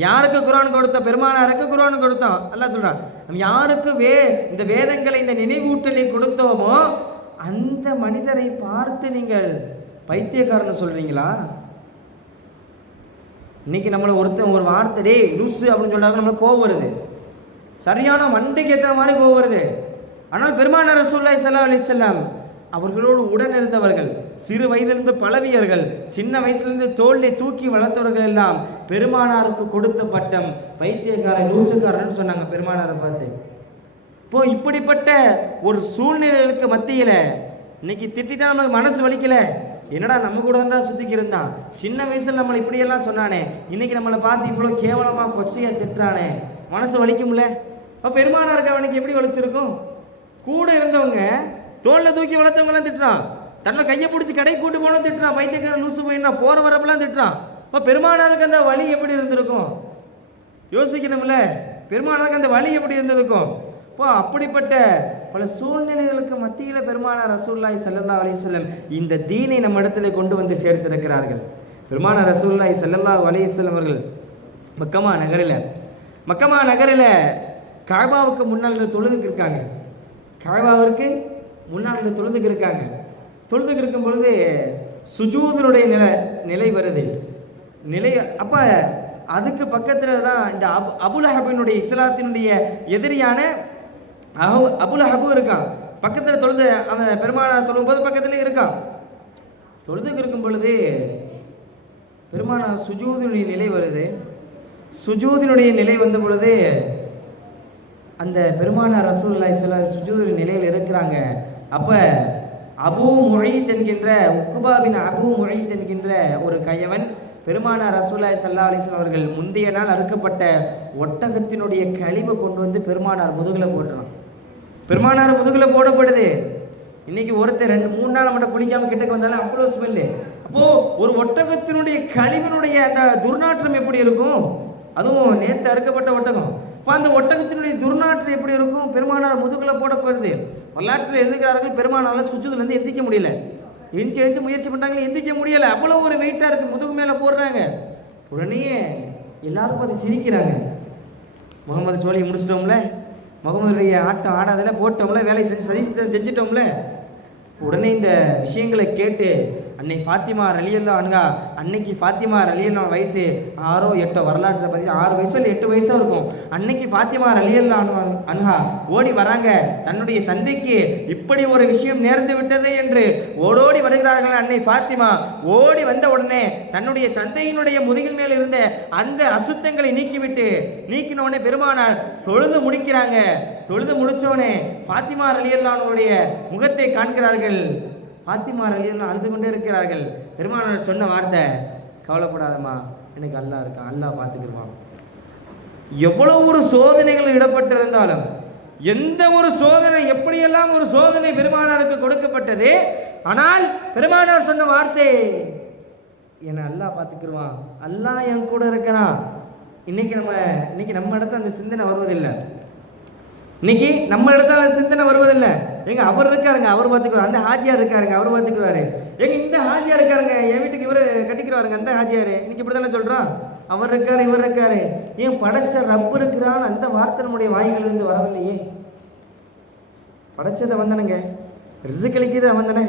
யாருக்கு குர்ஆன் கொடுத்த? பெருமானாருக்கு குர்ஆன் கொடுத்தோம். அல்லாஹ் சொல்றான், நம்ம யாருக்கு இந்த வேதங்களை, இந்த நினைவூட்டலை கொடுத்தோமோ அந்த மனிதரை பார்த்து நீங்கள் பைத்தியக்காரன்னு சொல்றீங்களா? இன்னைக்கு நம்மளை ஒருத்தன் ஒரு வார்த்தை டே லூசு அப்படின்னு சொல்றாங்க, நம்மளுக்கு கோவம் வருது. சரியான மண்டைக்கு ஏற்ற மாதிரி கோவம் வருது. ஆனால் பெருமானார் ரசூலுல்லாஹி ஸல்லல்லாஹு அலைஹி வஸல்லம் அவர்களோடு உடன் இருந்தவர்கள், சிறு வயதிலிருந்து பழவியர்கள், சின்ன வயசுலேருந்து தோல்லை தூக்கி வளர்த்தவர்கள் எல்லாம் பெருமானாருக்கு கொடுத்த பட்டம் பைத்தியக்காரன், லூசுக்காரன் சொன்னாங்க பெருமானாரை பார்த்து. இப்போ இப்படிப்பட்ட ஒரு சூழ்நிலைகளுக்கு மத்தியில் இன்னைக்கு திட்டா நமக்கு மனசு வலிக்கல. என்னடா நம்ம கூட தான் சுத்திக்கிருந்தான், சின்ன வயசுல நம்மளை இப்படியெல்லாம் சொன்னானே, இன்னைக்கு நம்மளை பார்த்து இவ்வளோ கேவலமா கொச்சையா திட்டுறானே, மனசு வலிக்கும்ல. அப்போ பெருமானாருக்கு அவனுக்கு எப்படி வலிச்சிருக்கும்? கூட இருந்தவங்க தோல்ல தூக்கி வளர்த்தவங்களாம் திட்டுறான், தன்னை கையை பிடிச்சி கடை கூட்டு போனோம் திட்டுறான், பைத்தியக்காரன் லூசு போயின்னா போற வரப்பெல்லாம் திட்டுறான். இப்போ பெருமானாருக்கு அந்த வலி எப்படி இருந்திருக்கும்? யோசிக்கணும்ல, பெருமானாருக்கு அந்த வலி எப்படி இருந்திருக்கும்? இப்போ அப்படிப்பட்ட பல சூழ்நிலைகளுக்கு மத்தியில் பெருமானார் ரசூலுல்லாஹி ஸல்லல்லாஹு அலைஹி வஸல்லம் இந்த தீனை நம்ம இடத்துல கொண்டு வந்து சேர்த்திருக்கிறார்கள். பெருமானார் ரசூலுல்லாஹி ஸல்லல்லாஹு அலைஹி வஸல்லம் அவர்கள் மக்கமா நகரில் கஅபாவுக்கு முன்னால் தொழுதுக்கு இருக்காங்க. கஅபாவிற்கு முன்னால் தொழுதுக்கு இருக்காங்க. தொழுதுக்கு இருக்கும் பொழுது சுஜூதினுடைய நிலை வருது. அப்போ அதுக்கு பக்கத்தில் தான் இந்த அபுலஹபினுடைய இஸ்லாத்தினுடைய எதிரியான அபுலஹபு இருக்கான். பக்கத்தில் தொழுது அவன் பெருமானார் தொழும் போது பக்கத்துலேயே இருக்கான். தொழுதுக்கு இருக்கும் பொழுது பெருமானார் சுஜூதினுடைய நிலை வருது. சுஜூதினுடைய நிலை வந்த பொழுது அந்த பெருமானார் ரசூலுல்லாஹி ஸல்லல்லாஹு அலைஹி வஸல்லம் சுஜூதினுடைய நிலையில் இருக்கிறாங்க. அப்போ அபூ முஈத் என்கின்ற உக்பாபின் அபூ முஈத் என்கின்ற ஒரு கையவன் பெருமானார் ரசூலுல்லாஹி ஸல்லல்லாஹு அலைஹி வஸல்லம் அவர்கள் முந்தைய நாள் அறுக்கப்பட்ட ஒட்டகத்தினுடைய கழிவை கொண்டு வந்து பெருமானார் முதுகில் போட்டுறான். பெருமானார் முதுகில் போடப்படுது. இன்னைக்கு ஒருத்தர் 2-3 நாள் மட்டும் குளிக்காம கிட்டக்கு வந்தாலும் அவ்வளோ ஸ்மெல்லு. அப்போ ஒரு ஒட்டகத்தினுடைய கழிவினுடைய அந்த துர்நாற்றம் எப்படி இருக்கும்? அதுவும் நேற்று அறுக்கப்பட்ட ஒட்டகம். இப்போ அந்த ஒட்டகத்தினுடைய துர்நாற்றம் எப்படி இருக்கும்? பெருமானார் முதுகில் போடப்படுது. வரலாற்றில் எழுதுகிறார்கள், பெருமானால சுஜூதுலேருந்து எந்திக்க முடியல. எஞ்சி முயற்சி பண்ணுறாங்களே, எந்திக்க முடியலை. அவ்வளோ ஒரு வெயிட்டாக இருக்குது, முதுகு மேலே போடுறாங்க. உடனே எல்லாரும் பார்த்து சிரிக்கிறாங்க. முகமது சோழியை முடிச்சிட்டோம்ல, முகமதுடைய ஆட்டம் ஆடாதல போட்டோம்ல, வேலை செஞ்சிட்டோம்ல. உடனே இந்த விஷயங்களை கேட்டு அன்னை ஃபாத்திமா ரலியல்லாஹு அன்ஹா, அன்னைக்கு ஃபாத்திமா ரலியல்லாஹு வயசு 6 8 வரலாற்றை பற்றி 6 வயசோ இல்லை 8 வயசோ இருக்கும். அன்னைக்கு ஃபாத்திமா ரலியல்லாஹு அன்ஹா ஓடி வராங்க. தன்னுடைய தந்தைக்கு இப்படி ஒரு விஷயம் நேர்ந்து விட்டது என்று ஓடோடி வருகிறார்கள். அன்னை ஃபாத்திமா ஓடி வந்த உடனே தன்னுடைய தந்தையினுடைய முதுகில் மேல் இருந்த அந்த அசுத்தங்களை நீக்கின உடனே பெருமானார் தொழுது முடிக்கிறாங்க. தொழுது முடிச்சோடனே ஃபாத்திமா ரலியல்லாஹு அன்ஹுடைய முகத்தை காண்கிறார்கள். ஃபாத்திமா ரலியல்லாஹு அழுது கொண்டே இருக்கிறார்கள். பெருமானார் சொன்ன வார்த்தை, கவலைப்படாதம்மா, எனக்கு அல்லாஹ் இருக்கான், அல்லாஹ் பார்த்துக்கிடுவான். எவ்வளவு ஒரு சோதனைகள் இடப்பட்டிருந்தாலும், எந்த ஒரு சோதனை, எப்படியெல்லாம் ஒரு சோதனை பெருமானாருக்கு கொடுக்கப்பட்டது, ஆனால் பெருமானார் சொன்ன வார்த்தை, என்னை அல்லாஹ் பார்த்துக்கிடுவான், அல்லாஹ் என் கூட இருக்கிறான். இன்னைக்கு நம்ம இடத்துல அந்த சிந்தனை வருவதில்லை. இன்னைக்கு நம்ம இடத்துல சிந்தனை வருவதில்லை. எங்க அவர் இருக்காருங்க, அவர் பார்த்துக்குவார். அந்த ஹாஜியார் இருக்காருங்க, அவர் பார்த்துக்குவாரு. எங்க இந்த ஹாஜியார் இருக்காருங்க, என் வீட்டுக்கு இவர் கட்டிக்கிறாருங்க, அந்த ஹாஜியாரு. இன்னைக்கு இப்படி தானே சொல்றோம். அவர் இருக்காரு, இவர் இருக்காரு. ஏன் படைச்ச ரப்பு இருக்கிறான்னு அந்த வார்த்தை நம்முடைய வாய்களிலிருந்து வரவில்லையே? படைச்சதை வந்தனங்க, ரிஸ்க் அளிக்கிறத வந்தனே,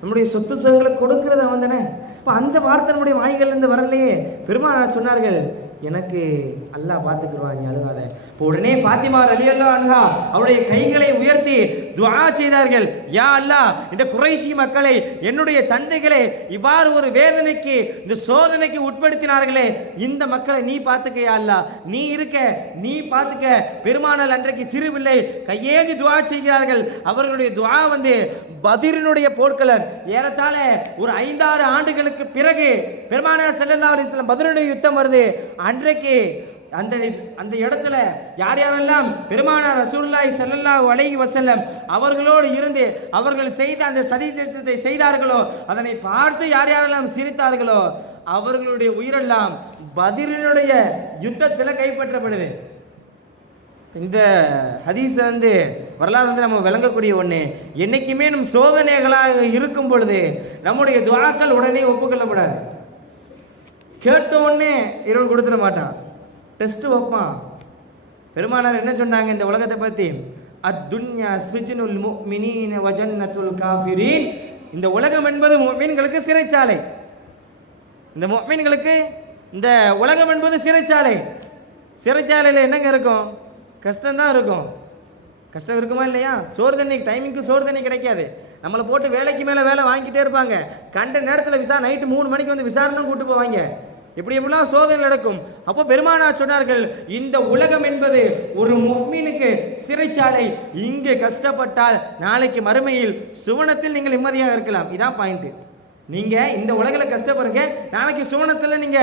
நம்முடைய சொத்து சுகங்களை கொடுக்கிறத வந்தனே. இப்போ அந்த வார்த்தை நம்முடைய வாய்களிலிருந்து வரலையே. பெருமானார் சொன்னார்கள், எனக்கு அல்லாஹ் பார்த்துக்குருவான், நீ அழுகாத. இப்போ உடனே ஃபாத்திமா ரலியல்லாஹு அன்ஹா அவருடைய கைகளை உயர்த்தி துஆ செய்தார்கள். யா அல்லாஹ், இந்த குறைஷி மக்களை, என்னுடைய தந்தைகளை இவ்வாறு ஒரு வேதனைக்கு, இந்த சோதனைக்கு உட்படுத்தினார்களே, இந்த மக்களை நீ பார்த்துக்க யா அல்லாஹ், நீ இருக்க, நீ பார்த்துக்க. பெருமானார் அன்றைக்கு சிறு பிள்ளை கையேந்தி துஆ செய்கிறார்கள். அவர்களுடைய துஆ பத்ரினுடைய போர்க்களம் ஏறத்தாழ ஒரு 5-6 ஆண்டுகளுக்கு பிறகு பெருமானார் ஸல்லல்லாஹு அலைஹி வஸல்லம் பத்ருடைய யுத்தம் வருது. அன்றைக்கு அந்த இடத்துல யார் யாரெல்லாம் பெருமானார் ரசூலுல்லாஹி ஸல்லல்லாஹு அலைஹி வஸல்லம் அவர்களோடு இருந்து அவர்கள் செய்த அந்த சதி திட்டத்தை செய்தார்களோ, அதனை பார்த்து யார் யாரெல்லாம் சிரித்தார்களோ, அவர்களுடைய உயிரெல்லாம் பத்ரினுடைய யுத்தத்தில் கைப்பற்றப்படுது. இந்த ஹதீஸ் வரலாறு நம்ம விளங்கக்கூடிய ஒன்று. என்னைக்குமே நம் சோதனைகளாக இருக்கும் பொழுது நம்முடைய துஆக்கள் உடனே ஒப்புக்கொள்ளப்படாது. கேட்ட உடனே இறைவன் கொடுத்துட மாட்டான், டெஸ்ட் வைப்பான். பெருமானார் என்ன சொன்னாங்க இந்த உலகத்தை பற்றி? அத்துன்யா சிஜ்னுல் முஃமினீன வ ஜன்னத்துல் காஃபிரீன். இந்த உலகம் என்பது முஃமின்களுக்கு சிறைச்சாலை. இந்த முஃமின்களுக்கு இந்த உலகம் என்பது சிறைச்சாலை. சிறைச்சாலையில் என்னங்க இருக்கும்? கஷ்டம்தான் இருக்கும். கஷ்டம் இருக்குமா இல்லையா? சோறு தண்ணி டைமிங்க்கு சோறு தண்ணி கிடைக்காது. நம்மளை போட்டு வேலைக்கு மேலே வேலை வாங்கிட்டே இருப்பாங்க. கண்ட நேரத்தில் நைட்டு 3 மணிக்கு வந்து விசாரணை கூட்டு போவாங்க. எப்படிலாம் சோதனை நடக்கும். அப்போ பெருமானார் சொன்னார்கள், இந்த உலகம் என்பது ஒரு முஃமினுக்கு சிறைச்சாலை. இங்கே கஷ்டப்பட்டால் நாளைக்கு மறுமையில் சுவனத்தில் நீங்கள் நிம்மதியாக இருக்கலாம். இதான் பாயிண்ட். நீங்க இந்த உலகில் கஷ்டப்படுங்க, நாளைக்கு சுவனத்தில் நீங்க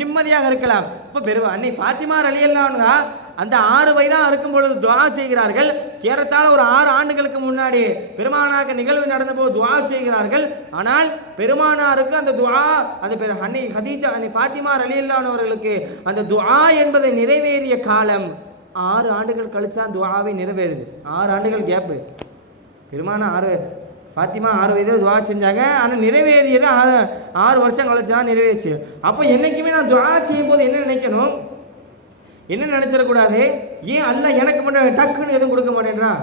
நிம்மதியாக இருக்கலாம். இப்போ அன்னை ஃபாத்திமா ரலியல்லாஹு அன்ஹா அந்த 6 வயதாக இருக்கும் பொழுது துஆ செய்கிறார்கள். ஏறத்தாழ ஒரு 6 ஆண்டுகளுக்கு முன்னாடி பெருமானாருக்கு நிகழ்வு நடந்தபோது துஆ செய்கிறார்கள். ஆனால் பெருமானாருக்கு அந்த துஆ, அந்த அன்னை ஹதீஜா, அன்னை ஃபாத்திமா ரலியல்லாஹு அன்ஹா அவர்களுக்கு அந்த துஆ என்பதை நிறைவேறிய காலம் 6 ஆண்டுகள் கழிச்சு தான் துஆவை நிறைவேறுது. 6 ஆண்டுகள் கேப்பு. ஃபாத்திமா 6 வயதில் துஆ செஞ்சாங்க. ஆனால் நிறைவேறியது 6 வருஷம் கழிச்சு தான் நிறைவேறிச்சு. அப்போ என்னைக்குமே நான் துஆ செய்யும் போது என்ன நினைக்கணும், என்ன நினைச்சிடக்கூடாது? ஏன் அல்லாஹ் எனக்கு மட்டும் டக்குன்னு எதுவும் கொடுக்க மாட்டேன்றான்,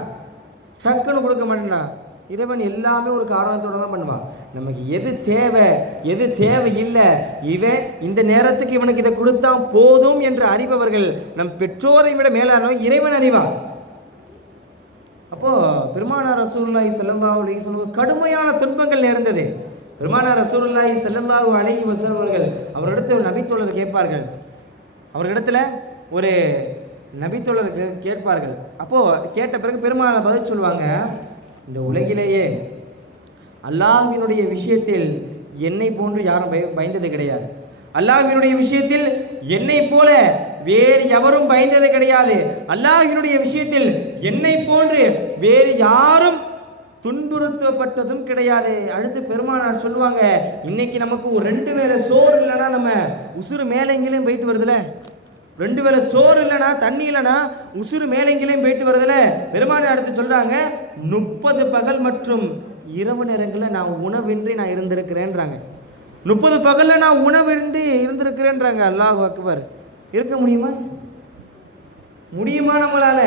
டக்குன்னு கொடுக்க மாட்டேன்றான். இறைவன் எல்லாமே ஒரு காரணத்தோடு தான் பண்ணுவான். நமக்கு எது தேவை, எது தேவை இல்லை, இவன் இந்த நேரத்துக்கு இவனுக்கு இதை கொடுத்தா போதும் என்று அறிபவர்கள் நம் பெற்றோரை விட மேலானவன் இறைவன் அறிவான். அப்போ பெருமானார் ரசூலுல்லாஹி ஸல்லல்லாஹு அலைஹி வஸல்லம் கடுமையான துன்பங்கள் நேர்ந்தது. பெருமானார் ரசூலுல்லாஹி ஸல்லல்லாஹு அலைஹி வஸல்லம் அவர்கள் அவரிடத்தில் நபித்தோழர் கேட்பார்கள். அவர்களிடத்துல ஒரு நபித்தோழர் கேட்பார்கள். அப்போ கேட்ட பிறகு பெருமானார் பதில் சொல்லுவாங்க, இந்த உலகிலேயே அல்லாஹ்வினுடைய விஷயத்தில் என்னை போன்று யாரும் பயந்தது கிடையாது. அல்லாஹ்வினுடைய விஷயத்தில் என்னை போல வேறு எவரும் பயந்தது கிடையாது. அல்லாஹ்வினுடைய விஷயத்தில் என்னை போன்று வேறு யாரும் துன்புறுத்தப்பட்டதும் கிடையாது. அடுத்து பெருமானார் சொல்லுவாங்க, இன்னைக்கு நமக்கு ஒரு 2 வேளை சோறு இல்லைன்னா நம்ம உசுறு மேலெங்கிலையும் போயிட்டு வருதுல. 2 வேளை சோறு இல்லைன்னா, தண்ணி இல்லைன்னா உசுறு மேலெங்கிலையும் போயிட்டு வருதுல. பெருமானார் அடுத்து சொல்றாங்க, 30 பகல் மற்றும் இரவு நேரங்களில் நான் உணவின்றி நான் இருந்திருக்கிறேன்றாங்க. 30 பகலில் நான் உணவின்றி இருந்திருக்கிறேன்றாங்க. அல்லாஹ் அக்பர். இருக்க முடியுமா? முடியுமா நம்மளால?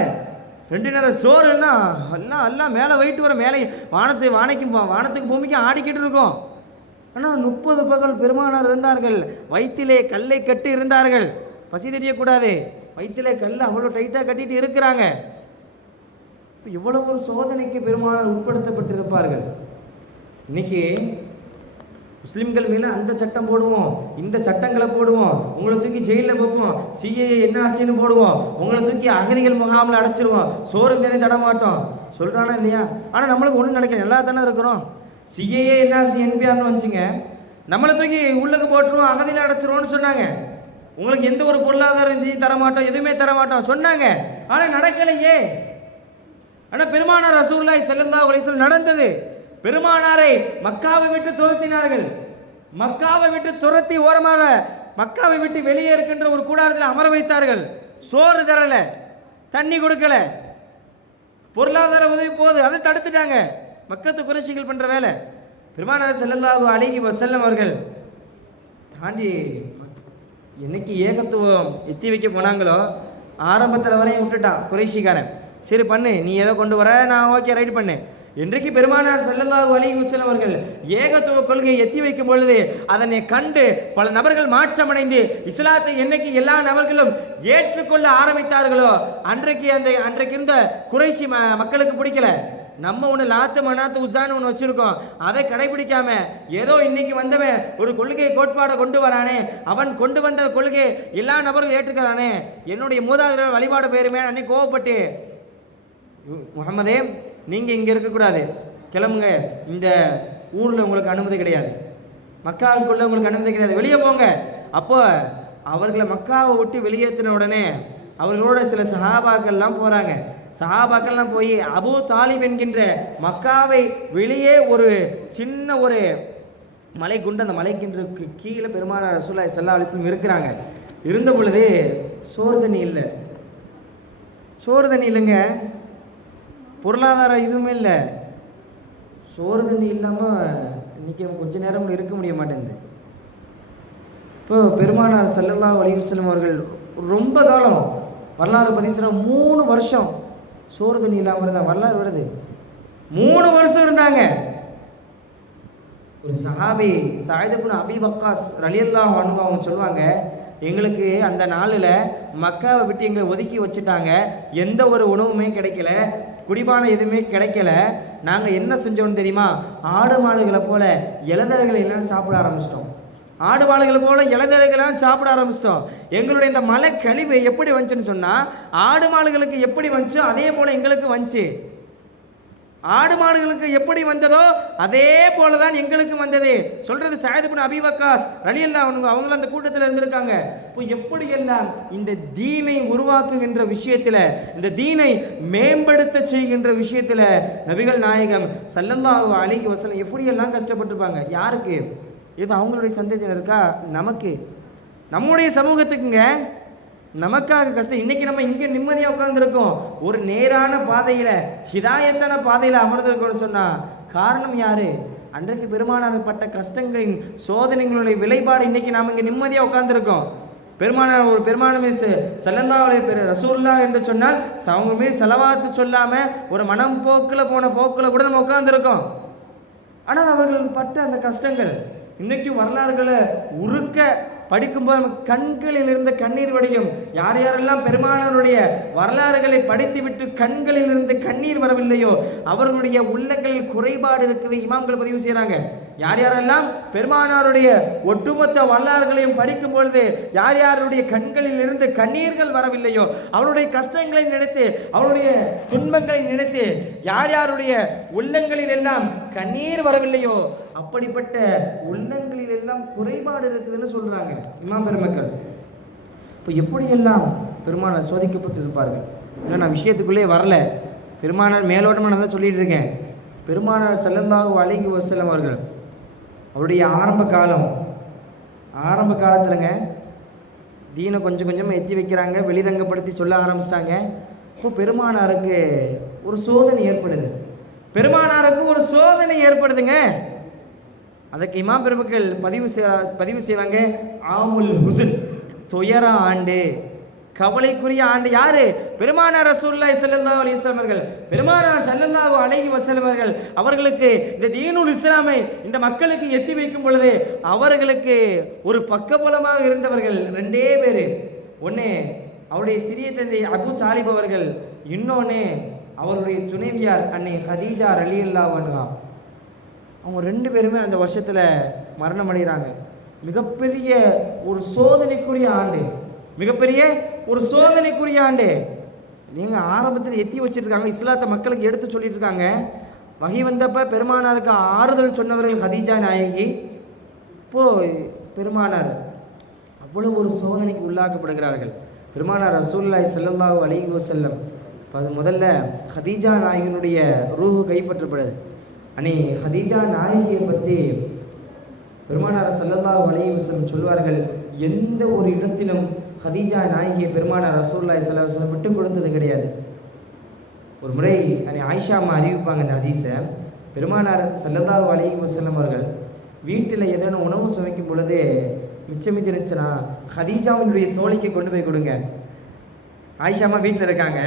2 நேரம் சோறுன்னா எல்லாம் மேலே வெயிட்டு வர, மேலே வானத்துக்கு பூமிக்கு ஆடிக்கிட்டு இருக்கோம். ஆனால் 30 பகல் பெருமானார் இருந்தார்கள். வயிற்றிலே கல்லை கட்டி இருந்தார்கள். பசி தெரியக்கூடாது, வயிற்றிலே கல்லை அவ்வளோ டைட்டாக கட்டிட்டு இருக்கிறாங்க. இவ்வளவு ஒரு சோதனைக்கு பெருமானார் உட்படுத்தப்பட்டிருப்பார்கள். இன்னைக்கு முஸ்லிம்கள் மேலே அந்த சட்டம் போடுவோம், இந்த சட்டங்களை போடுவோம், உங்களை தூக்கி ஜெயிலில் வைப்போம், சிஏஏ என்ஆர்சின்னு போடுவோம், உங்களை தூக்கி அகதிகள் முகாமில் அடைச்சிருவோம், சோறு தண்ணி தடமாட்டோம் சொல்கிறானா இல்லையா? ஆனால் நம்மளுக்கு ஒன்றும் நினைக்க நல்லா தானே இருக்கிறோம். சிஏஏ என்ஆர்சி என்பிஆர்னு வந்துச்சுங்க, நம்மளை தூக்கி உள்ளுக்கு போட்டுருவோம், அகதியில் அடைச்சிருவோம்னு சொன்னாங்க. உங்களுக்கு எந்த ஒரு பொருளாதாரம் தரமாட்டோம், எதுவுமே தரமாட்டோம் சொன்னாங்க. ஆனால் நடக்கலையே. ஆனால் பெருமானார் ரசூலுல்லாஹி ஸல்லல்லாஹு அலைஹி வஸல்லம் நடந்தது. பெருமானாரை மக்காவை விட்டு துரத்தினார்கள். மக்காவை விட்டு துரத்தி ஓரமாக மக்காவை விட்டு வெளியே இருக்கின்ற ஒரு கூடாரத்தில் அமர வைத்தார்கள். சோறு தரல, தண்ணி கொடுக்கல. பொருளாதார உதவி போகுது, அதை தடுத்துட்டாங்க. மக்கத்து குறைஷிகள் பண்ற வேலை. பெருமானார் ஸல்லல்லாஹு அலைஹி வஸல்லம் அவர்கள் தாண்டி என்னைக்கு ஏகத்துவம் எத்தி வைக்க போனாங்களோ ஆரம்பத்தில் வரையும் விட்டுட்டான் குறைஷிக்காரன். சரி பண்ணு, நீ ஏதோ கொண்டு வர, நான் ஓகே ரைட் பண்ணு. இன்றைக்கு பெருமானார் ஸல்லல்லாஹு அலைஹி வஸல்லம் அவர்கள் ஏகத்துவ கொள்கையை எத்தி வைக்கும் பொழுது அதனை கண்டு பல நபர்கள் மாற்றமடைந்து இஸ்லாத்தை என்னைக்கு எல்லா நபர்களும் ஏற்றுக்கொள்ள ஆரம்பித்தார்களோ அன்றைக்கு இருந்த குறைஷி மக்களுக்கு பிடிக்கல. நம்ம ஒன்று லாத்து மனாத்து உசான்னு ஒன்று வச்சிருக்கோம், அதை கடைபிடிக்காம ஏதோ இன்னைக்கு வந்தவன் ஒரு கொள்கை கோட்பாடை கொண்டு வரானே, அவன் கொண்டு வந்த கொள்கை எல்லா நபரும் ஏற்றுக்கிறானே, என்னுடைய மூதாதையர் வழிபாடு பேருமே அன்னைக்கு கோவப்பட்டு, முகமதே நீங்க இங்க இருக்கக்கூடாது, கிளம்புங்க, இந்த ஊர்ல உங்களுக்கு அனுமதி கிடையாது, மக்காவுக்குள்ள உங்களுக்கு அனுமதி கிடையாது, வெளியே போங்க. அப்போ அவர்களை மக்காவை விட்டு வெளியேற்றின உடனே அவர்களோட சில சஹாபாக்கள்லாம் போறாங்க. சஹாபாக்கள்லாம் போய் அபூ தாலிப் என்கின்ற மக்காவை வெளியே ஒரு சின்ன ஒரு மலை குண்டு, அந்த மலைக்கின்றக்கு கீழே பெருமானார் ரசூலுல்லாஹி ஸல்லல்லாஹு அலைஹி வஸல்லம் இருக்கிறாங்க. இருந்த பொழுது சோறு தண்ணி இல்லைங்க, பொருளாதாரம் இதுவுமே இல்லை. சோறு தண்ணி இல்லாமல் இன்னைக்கு கொஞ்ச நேரம் இருக்க முடிய மாட்டேங்குது. இப்போ பெருமானார் ஸல்லல்லாஹு அலைஹி வஸல்லம் அவர்கள் ரொம்ப காலம் வரலாறு பதிவு செய்ய 3 வருஷம் சோறு தண்ணி இல்லாமல் இருந்தாங்க. வரலாறு வருது 3 வருஷம் இருந்தாங்க. ஒரு சஹாபி சஅத் இப்னு அபீ வக்காஸ் ரலியல்லாஹு அன்ஹு அவங்க சொல்லுவாங்க, எங்களுக்கு அந்த நாளில் மக்காவை விட்டு எங்களை ஒதுக்கி வச்சுட்டாங்க, எந்த ஒரு உணவுமே கிடைக்கல, குடிபானம் எதுவுமே கிடைக்கல. நாங்கள் என்ன செஞ்சோம்னு தெரியுமா, ஆடு மாடுகளை போல இளதரைகளை எல்லாம் சாப்பிட ஆரம்பிச்சிட்டோம். ஆடு மாடுகளை போல இளதரைகளாம் சாப்பிட ஆரம்பிச்சிட்டோம். எங்களுடைய இந்த மலை கழிவு எப்படி வந்துச்சுன்னு சொன்னால், ஆடு மாடுகளுக்கு எப்படி வந்துச்சோ அதே போல எங்களுக்கு வந்துச்சு. ஆடு மாடுகளுக்கு எப்படி வந்ததோ அதே போலதான் எங்களுக்கு வந்தது சொல்றது சஅத் இப்னு அபீ வக்காஸ் ரலியல்லாஹு அன்ஹு. அவங்க அந்த கூட்டத்தில் இருந்திருக்காங்க. இப்போ எப்படி எல்லாம் இந்த தீனை உருவாக்குகின்ற விஷயத்துல, இந்த தீனை மேம்படுத்த செய்கின்ற விஷயத்துல நபிகள் நாயகம் ஸல்லல்லாஹு அலைஹி வஸல்லம் எப்படியெல்லாம் கஷ்டப்பட்டிருப்பாங்க. யாருக்கு? இது அவங்களுடைய சந்ததியினருக்கா? நமக்கு, நம்முடைய சமூகத்துக்குங்க, நமக்காக கஷ்டம். இன்னைக்கு நம்ம இங்கே நிம்மதியாக உட்கார்ந்துருக்கோம், ஒரு நேரான பாதையில் ஹிதாயத்தான பாதையில் அமர்ந்திருக்கோம்னு சொன்னால் காரணம் யாரு? அன்றைக்கு பெருமானார் பட்ட கஷ்டங்களின் சோதனைகளுடைய விளைபாடு இன்னைக்கு நாம் இங்கே நிம்மதியாக உட்கார்ந்துருக்கோம். பெருமானார் ஒரு பெருமானமே ஸல்லல்லாஹு அலைஹி ரசூலுல்லாஹ் என்று சொன்னால் அவங்க மீது செலவாத்து சொல்லாமல் ஒரு மனம் போக்கில் போன போக்கில் கூட நம்ம உட்கார்ந்துருக்கோம். ஆனால் அவர்கள் பட்ட அந்த கஷ்டங்கள் இன்னைக்கு வரலாறுகளை உருக்க படிக்கும்போது நமக்கு கண்களில் இருந்த கண்ணீர் வடியும். யார் யாரெல்லாம் பெருமானாருடைய வரலாறுகளை படித்துவிட்டு கண்களில் இருந்து கண்ணீர் வரவில்லையோ அவர்களுடைய உள்ளங்களில் குறைபாடு இருக்குது. இமாம்கள் பதிவு செய்கிறாங்க. யார் யாரெல்லாம் பெருமானாருடைய ஒட்டுமொத்த வரலாறுகளையும் படிக்கும் பொழுது யார் யாருடைய கண்களில் இருந்து கண்ணீர்கள் வரவில்லையோ, அவருடைய கஷ்டங்களை நினைத்து, அவருடைய துன்பங்களை நினைத்து யார் யாருடைய உள்ளங்களில் எல்லாம் கண்ணீர் வரவில்லையோ அப்படிப்பட்ட உள்ளங்களில் எல்லாம் குறைபாடு இருக்குதுன்னு சொல்றாங்க இமாம் பெருமக்கள். இப்போ எப்படியெல்லாம் பெருமானார் சோதிக்கப்பட்டு இருப்பார்கள். இன்னும் நான் விஷயத்துக்குள்ளே வரல, பெருமானார் மேலோட்டமாக நான் தான் சொல்லிட்டு இருக்கேன். பெருமானார் ஸல்லல்லாஹு அலைஹி வஸல்லம் அவர்கள் அவருடைய ஆரம்ப காலத்துலங்க தீனை கொஞ்சம் கொஞ்சமாக எத்தி வைக்கிறாங்க, வெளிரங்கப்படுத்தி சொல்ல ஆரம்பிச்சிட்டாங்க. இப்போ பெருமானாருக்கு ஒரு சோதனை ஏற்படுது. பெருமானாருக்கு ஒரு சோதனை ஏற்படுதுங்க. அதற்கு இமாம் பெருமக்கள் பதிவு செய்வாங்க, ஆமுல் ஹுஸ்ன், துயர ஆண்டு, கவலைக்குரிய ஆண்டு. யாரு? பெருமானார் ரசூலுல்லாஹி ஸல்லல்லாஹு அலைஹி வஸல்லம் அவர்கள். பெருமானார் ஸல்லல்லாஹு அலைஹி வஸல்லம் அவர்கள் அவர்களுக்கு இந்த தீனுல் இஸ்லாமை இந்த மக்களுக்கு எத்தி வைக்கும் பொழுது அவர்களுக்கு ஒரு பக்கபலமாக இருந்தவர்கள் 2 பேர். ஒன்று அவருடைய சிறிய தந்தை அபூ தாலிப் அவர்கள், இன்னொன்று அவருடைய துணைவியார் அன்னை ஹதீஜா ரலியல்லாஹு அன்ஹா. அவங்க 2 பேருமே அந்த வருஷத்தில் மரணம் அடைகிறாங்க. மிகப்பெரிய ஒரு சோதனைக்குரிய ஆண்டு, மிகப்பெரிய ஒரு சோதனைக்குரிய ஆண்டு. நீங்கள் ஆரம்பத்தில் எத்தி வச்சுருக்காங்க, இஸ்லாத்தை மக்களுக்கு எடுத்து சொல்லிட்டு இருக்காங்க. வகை வந்தப்போ பெருமானாருக்கு ஆறுதல் சொன்னவர்கள் ஹதீஜா நாயகி. இப்போது பெருமானார் அவ்வளோ ஒரு சோதனைக்கு உள்ளாக்கப்படுகிறார்கள். பெருமானார் ரசூலுல்லாஹி ஸல்லல்லாஹு அலைஹி வஸல்லம் முதல்ல ஹதீஜா நாயகனுடைய ரூஹு கைப்பற்றப்படுது. அனே ஹதீஜா நாயகியை பற்றி பெருமானார் ஸல்லல்லாஹு அலைஹி வஸல்லம் சொல்வார்கள், எந்த ஒரு இடத்திலும் ஹதீஜா நாயகியை பெருமானார் ரசூலுல்லாஹி ஸல்லல்லாஹு அலைஹி வஸல்லம் விட்டு கொடுத்தது கிடையாது. ஒரு முறை ஆயிஷா அம்மா அறிவிப்பாங்க இந்த ஹதீஸை. பெருமானார் ஸல்லல்லாஹு அலைஹி வஸல்லம் அவர்கள் வீட்டில் ஏதேனும் உணவு சுவைக்கும் பொழுது மிச்சமித்து இருந்துச்சுன்னா ஹதீஜாவினுடைய தோழிக்கு கொண்டு போய் கொடுங்க. ஆயிஷா அம்மா வீட்டில் இருக்காங்க,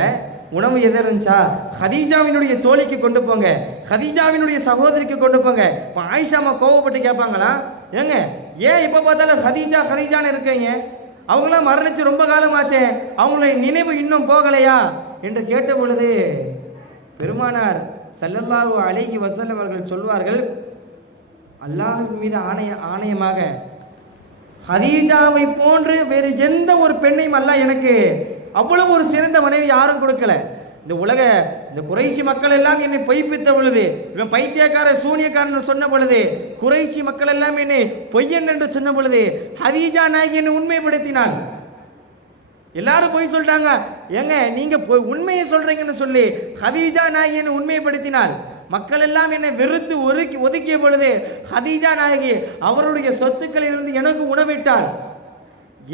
உணவு எது இருந்துச்சா ஹதீஜாவினுடைய தோழிக்கு கொண்டு போங்க, ஹதீஜாவினுடைய சகோதரிக்கு கொண்டு போங்க. இப்போ ஆயிஷா அம்மா கோவப்பட்டு கேட்பாங்களா, ஏங்க ஏன் எப்போ பார்த்தாலும் ஹதீஜா ஹதீஜான்னு இருக்கீங்க, அவங்களாம் மரணிச்சு ரொம்ப காலமாச்சே, அவங்களுடைய நினைவு இன்னும் போகலையா என்று கேட்ட பொழுது பெருமானார் ஸல்லல்லாஹு அலைஹி வஸல்லம் அவர்கள் சொல்வார்கள், அல்லாஹ்வின் மீது ஆணையமாக ஹதீஜாவை போன்று வேறு எந்த ஒரு பெண்ணையும் அல்லாஹ் எனக்கு அவ்வளவு ஒரு சிறந்த மனைவி யாரும் கொடுக்கல. இந்த குறைஷி மக்கள் எல்லாம் என்னை பொய்ப்பித்த பொழுது, இவன் பைத்தியக்கார சூனியக்காரன் சொன்ன பொழுது, குறைஷி மக்கள் எல்லாம் என்னை பொய்யன் என்று சொன்ன பொழுது ஹதீஜா நாயகி என்னை உண்மைப்படுத்தினாள். எல்லாரும் போய் சொல்லிட்டாங்க, ஏங்க நீங்க உண்மையை சொல்றீங்கன்னு சொல்லி ஹதீஜா நாயகி என்னை உண்மைப்படுத்தினாள். மக்கள் எல்லாம் என்னை வெறுத்து ஒதுக்கிய பொழுது ஹதீஜா நாயகி அவருடைய சொத்துக்களில் இருந்து எனக்கு உணவிட்டாள்.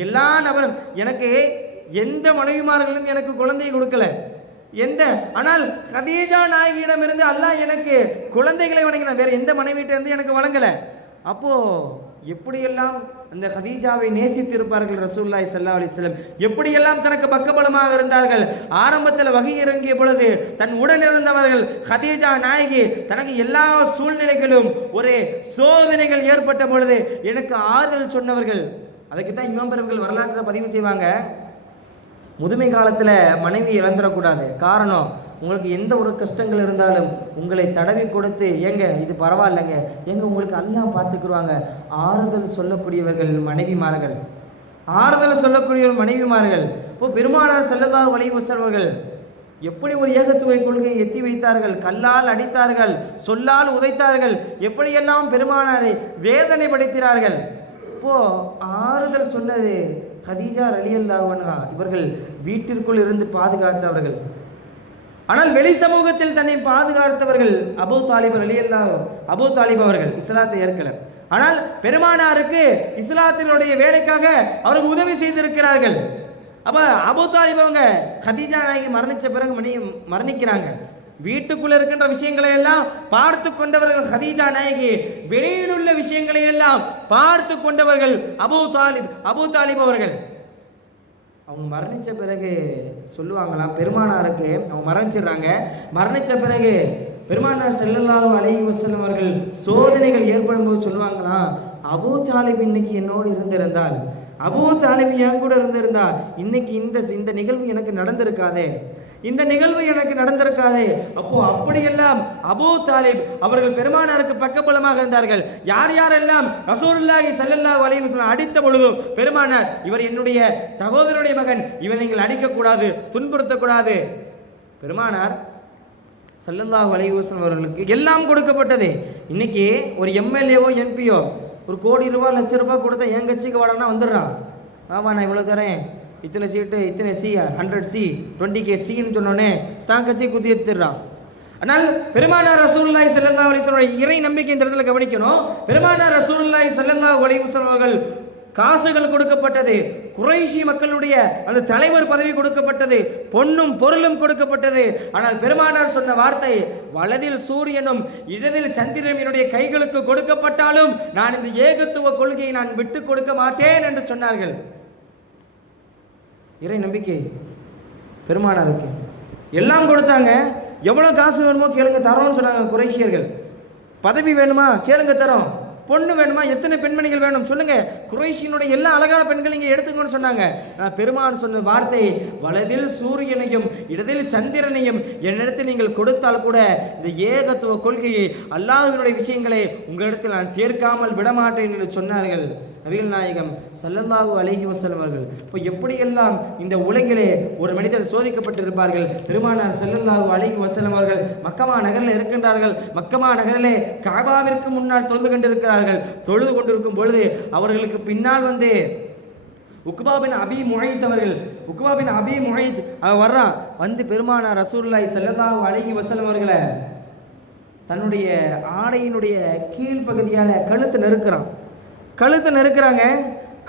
எல்லா நபரும் எனக்கு எந்த மனைவிமார்களிலிருந்து எனக்கு குழந்தையை கொடுக்கல, ஆனால் ஹதீஜா நாயகியிடம் இருந்து அல்லாஹ் எனக்கு குழந்தைகளை வழங்கினான், வேற எந்த மனைவியிட்ட இருந்து எனக்கு வழங்கல. அப்போ எப்படியெல்லாம் அந்த ஹதீஜாவை நேசித்திருப்பார்கள் ரசூலுல்லாஹி ஸல்லல்லாஹு அலைஹி வஸல்லம், எப்படியெல்லாம் தனக்கு பக்கபலமாக இருந்தார்கள். ஆரம்பத்தில் வகை இறங்கிய பொழுது தன் உடன் இருந்தவர்கள் ஹதீஜா நாயகி தனக்கு எல்லா சூழ்நிலைகளும் ஒரு சோதனைகள் ஏற்பட்ட பொழுது எனக்கு ஆறுதல் சொன்னவர்கள். அதுக்கு தான் இமாம் பெருமக்கள் வரலாற்றை பதிவு செய்வாங்க, முதுமை காலத்தில் மனைவி இழந்துடக்கூடாது. காரணம், உங்களுக்கு எந்த ஒரு கஷ்டங்கள் இருந்தாலும் உங்களை தடவி கொடுத்து ஏங்க இது பரவாயில்லைங்க, எங்க உங்களுக்கு அல்லாஹ் பார்த்துக்குருவாங்க, ஆறுதல் சொல்லக்கூடியவர்கள் மனைவிமார்கள், ஆறுதல் சொல்லக்கூடியவர்கள் மனைவிமார்கள். இப்போ பெருமானார் ஸல்லல்லாஹு அலைஹி வஸல்லம் அவர்கள் எப்படி ஒரு ஏகத்துவ கொள்கையை எத்தி வைத்தார்கள், கல்லால் அடித்தார்கள், சொல்லால் உதைத்தார்கள், எப்படியெல்லாம் பெருமானாரை வேதனைப்படுத்தினார்கள். இப்போ ஆறுதல் சொன்னது ஹதீஜா ரலியல்லாஹு அன்ஹா. இவர்கள் வீட்டிற்குள் இருந்து பாதுகாத்தவர்கள், ஆனால் வெளி சமூகத்தில் தன்னை பாதுகாத்தவர்கள் அபூ தாலிப் ரலியல்லாஹு அபூ தாலிப் அவர்கள் இஸ்லாத்தை ஏற்கல. ஆனால் பெருமானாருக்கு இஸ்லாத்தினுடைய வேலைக்காக அவருக்கு உதவி செய்திருக்கிறார்கள். அப்ப அபூ தாலிப் அவங்க ஹதீஜா நாயகி மரணிச்ச பிறகு மரணிக்கிறாங்க. வீட்டுக்குள்ள இருக்கின்ற விஷயங்களை எல்லாம் பார்த்து கொண்டவர்கள் ஹதீஜா நாயகி, வெளியில் உள்ள விஷயங்களை எல்லாம் பார்த்து கொண்டவர்கள் அபூ தாலிப் அவர்கள். அவங்க மரணிச்ச பிறகு சொல்லுவாங்களாம், பெருமானாருக்கு அவங்க மரணிச்ச பிறகு பெருமானார் ஸல்லல்லாஹு அலைஹி வஸல்லம் அவர்கள் சோதனைகள் ஏற்படும் போது சொல்லுவாங்களாம், அபூ தாலிப் இன்னைக்கு என்னோடு இருந்திருந்தால், அபூ தாலிப் என் கூட இருந்திருந்தா இன்னைக்கு இந்த நிகழ்வு எனக்கு நடந்திருக்காதே, இந்த நிகழ்வு எனக்கு நடந்திருக்காது. அப்போ அப்படியெல்லாம் அபூ தாலிப் அவர்கள் பெருமானாருக்கு பக்கபலமாக இருந்தார்கள். யார் யாரெல்லாம் ரசூலுல்லாஹி ஸல்லல்லாஹு அலைஹி வஸல்லம் அடித்த பொழுது பெருமானார், இவர் என்னுடைய சகோதரனுடைய மகன், இவனை நீங்கள் அடிக்கக்கூடாது, துன்புறுத்தக்கூடாது. பெருமானார் ஸல்லல்லாஹு அலைஹி வஸல்லம் அவர்களுக்கு எல்லாம் கொடுக்கப்பட்டது. இன்னைக்கு ஒரு எம்எல்ஏவோ எம்பியோ ஒரு கோடி ரூபாய் லட்ச ரூபாய் கொடுத்தா என் கட்சிக்கு வாடானா வந்துடுறான், ஆமா நான் இவ்வளோ தரேன், இத்தனை சீட்டு, இத்தனை சி, 100 சி, 20K சின்னு சொன்னோன்னே தான் கட்சியை குத்தி எடுத்துடுறான். ஆனால் பெருமானார் ரசூலுல்லாஹி ஸல்லல்லாஹு அலைஹி வஸல்லம் இறை நம்பிக்கை இந்த இடத்துல கவனிக்கணும். பெருமானார் ரசூலுல்லாஹி ஸல்லல்லாஹு அலைஹி வஸல்லம் அவர்கள் காசுகள் கொடுக்கப்பட்டது, குறைஷி மக்களுடைய அந்த தலைவர் பதவி கொடுக்கப்பட்டது, பொன்னும் பொருளும் கொடுக்கப்பட்டது. ஆனால் பெருமானார் சொன்ன வார்த்தை, வலதில் சூரியனும் இடதில் சந்திரனும் என்னுடைய கைகளுக்கு கொடுக்கப்பட்டாலும் நான் இந்த ஏகத்துவ கொள்கையை நான் விட்டு கொடுக்க மாட்டேன் என்று சொன்னார்கள். இறை நம்பிக்கை பெருமானாருக்கு எல்லாம் கொடுத்தாங்க. எவ்வளோ காசு வேணுமோ கேளுங்க தரோன்னு சொன்னாங்க குறைஷியர்கள். பதவி வேணுமா கேளுங்க தரோம், பொண்ணு வேணுமா, எத்தனை பெண்மணிகள் வேணும் சொல்லுங்க, குறைஷியினுடைய எல்லா அழகான பெண்கள் இங்கே எடுத்துக்கோன்னு சொன்னாங்க. பெருமான் சொன்ன வார்த்தை, வலதில் சூரியனையும் இடதில் சந்திரனையும் என்னிடத்தில் நீங்கள் கொடுத்தால் கூட இந்த ஏகத்துவ கொள்கையை அல்லாஹ்வினுடைய விஷயங்களை உங்களிடத்தில் நான் சேர்க்காமல் விடமாட்டேன் என்று சொன்னார்கள் நபிகள் நாயகம் ஸல்லல்லாஹு அலைஹி வஸல்லம் அவர்கள். இப்போ எப்படியெல்லாம் இந்த உலகிலே ஒரு மனிதர் சோதிக்கப்பட்டிருப்பார்கள். பெருமானார் ஸல்லல்லாஹு அலைஹி வஸல்லம் அவர்கள் மக்கமா நகரில் இருக்கின்றார்கள். மக்கமா நகரிலே காபாவிற்கு முன்னால் தொழுது கொண்டிருக்கிறார்கள். தொழுது கொண்டிருக்கும் பொழுது அவர்களுக்கு பின்னால் வந்து உக்பா பின் அபி முஹைத் அவன் வர்றான். வந்து பெருமானார் ரசூலுல்லாஹி ஸல்லல்லாஹு அலைஹி வஸல்லம் அவர்களை தன்னுடைய ஆடையினுடைய கீழ்ப்பகுதியால் கழுத்தை நெருக்கிறாங்க.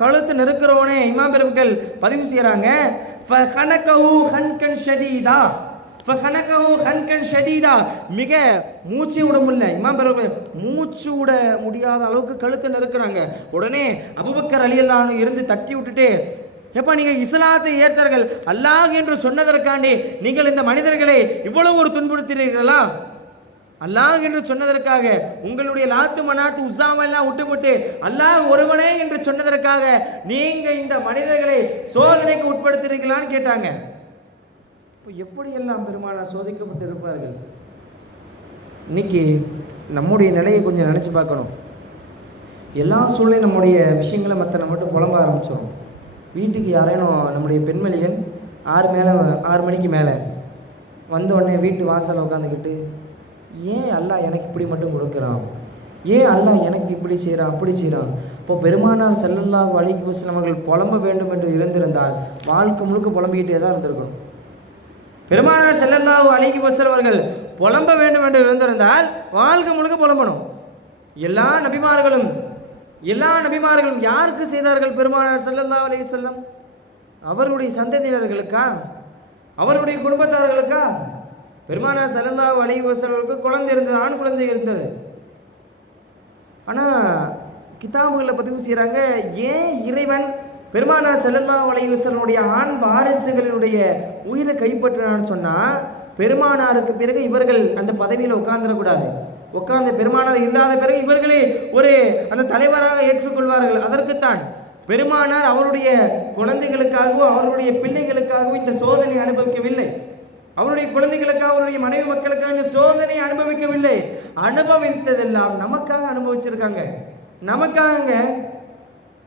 கழுத்து நெருக்கிறவனே இமாம் பெருமக்கள் பதிவு செய்யறாங்க, ஃபஹனகஹு ஹன்கன் ஷதீதா, ஃபஹனகஹு ஹன்கன் ஷதீதா, மிக மூச்சு விட முடியல, இமாம் மூச்சு விட முடியாத அளவுக்கு கழுத்தை நெருக்குறாங்க. உடனே அபூபக்கர் ரலியல்லாஹு அன்ஹு இருந்து தட்டி விட்டுட்டு, எப்பா நீங்க இஸ்லாத்தை ஏற்றார்கள் அல்லாஹ் என்று சொன்னதற்காண்டி நீங்கள் இந்த மனிதர்களை இவ்வளவு ஒரு துன்புறுத்துகிறீர்களா? அல்லாஹ் என்று சொன்னதற்காக உங்களுடைய லாத்து மனாத்து உஸாமெல்லாம் விட்டுவிட்டு அல்லாஹ் ஒருவனே என்று சொன்னதற்காக நீங்க இந்த மனிதர்களை சோதனைக்கு உட்படுத்துறீங்களான்னு கேட்டாங்க. எப்படியெல்லாம் பெருமானார் சோதிக்கப்பட்டு இருப்பார்கள். இன்னைக்கு நம்முடைய நிலையை கொஞ்சம் நினச்சி பார்க்கணும். எல்லா சூழ்நிலையும் நம்முடைய விஷயங்களை மற்ற மட்டும் புலம்ப ஆரம்பித்தோம். வீட்டுக்கு யாரேனும் நம்முடைய பெண்மணிகள் 6 மணிக்கு மேலே வந்த உடனே வீட்டு வாசலில் உட்காந்துக்கிட்டு, ஏன் அல்லாஹ் எனக்கு இப்படி மட்டும் கொடுக்குறான், ஏன் அல்லாஹ் எனக்கு இப்படி செய்கிறான் அப்படி செய்கிறான். இப்போ பெருமானார் ஸல்லல்லாஹு அலைஹி வஸல்லம் அவர்கள் புலம்ப வேண்டும் என்று இருந்திருந்தால் வாழ்க்கை முழுக்க புலம்பிக்கிட்டே தான் இருந்திருக்கணும். பெருமானார் ஸல்லல்லாஹு அலைஹி வஸல்லம் அவர்கள் புலம்ப வேண்டும் என்று இருந்திருந்தால் வாழ்க்கை முழுக்க புலம்பணும். எல்லா நபிமார்களும் யாருக்கு செய்தார்கள்? பெருமானார் ஸல்லல்லாஹு அலைஹி வஸல்லம் அவர்களுடைய சந்ததியினர்களுக்கா, அவருடைய குடும்பத்தார்களுக்கா? பெருமானார் ஸல்லல்லாஹு அலைஹி வஸல்லம் குழந்தை இருந்தது, ஆண் குழந்தை இருந்தது. ஆனால் கிதாபுகளில் பதிவு செய்கிறாங்க, ஏன் இறைவன் பெருமானார் ஸல்லல்லாஹு அலைஹி வஸல்லம் ஆண் வாரிசுகளுடைய உயிரை கைப்பற்றினான்னு சொன்னால், பெருமானாருக்கு பிறகு இவர்கள் அந்த பதவியில் உட்கார்ந்துடக்கூடாது. உட்கார்ந்த பெருமானார் இல்லாத பிறகு இவர்களே அந்த தலைவராக ஏற்றுக்கொள்வார்கள். அதற்குத்தான் பெருமானார் அவருடைய குழந்தைகளுக்காகவோ அவருடைய பிள்ளைகளுக்காகவோ இந்த சோதனை அனுபவிக்கவில்லை. அவருடைய குழந்தைகளுக்காக அவருடைய மனைவி மக்களுக்காக இந்த சோதனை அனுபவிக்கவில்லை. அனுபவித்ததெல்லாம் நமக்காக அனுபவிச்சிருக்காங்க. நமக்காக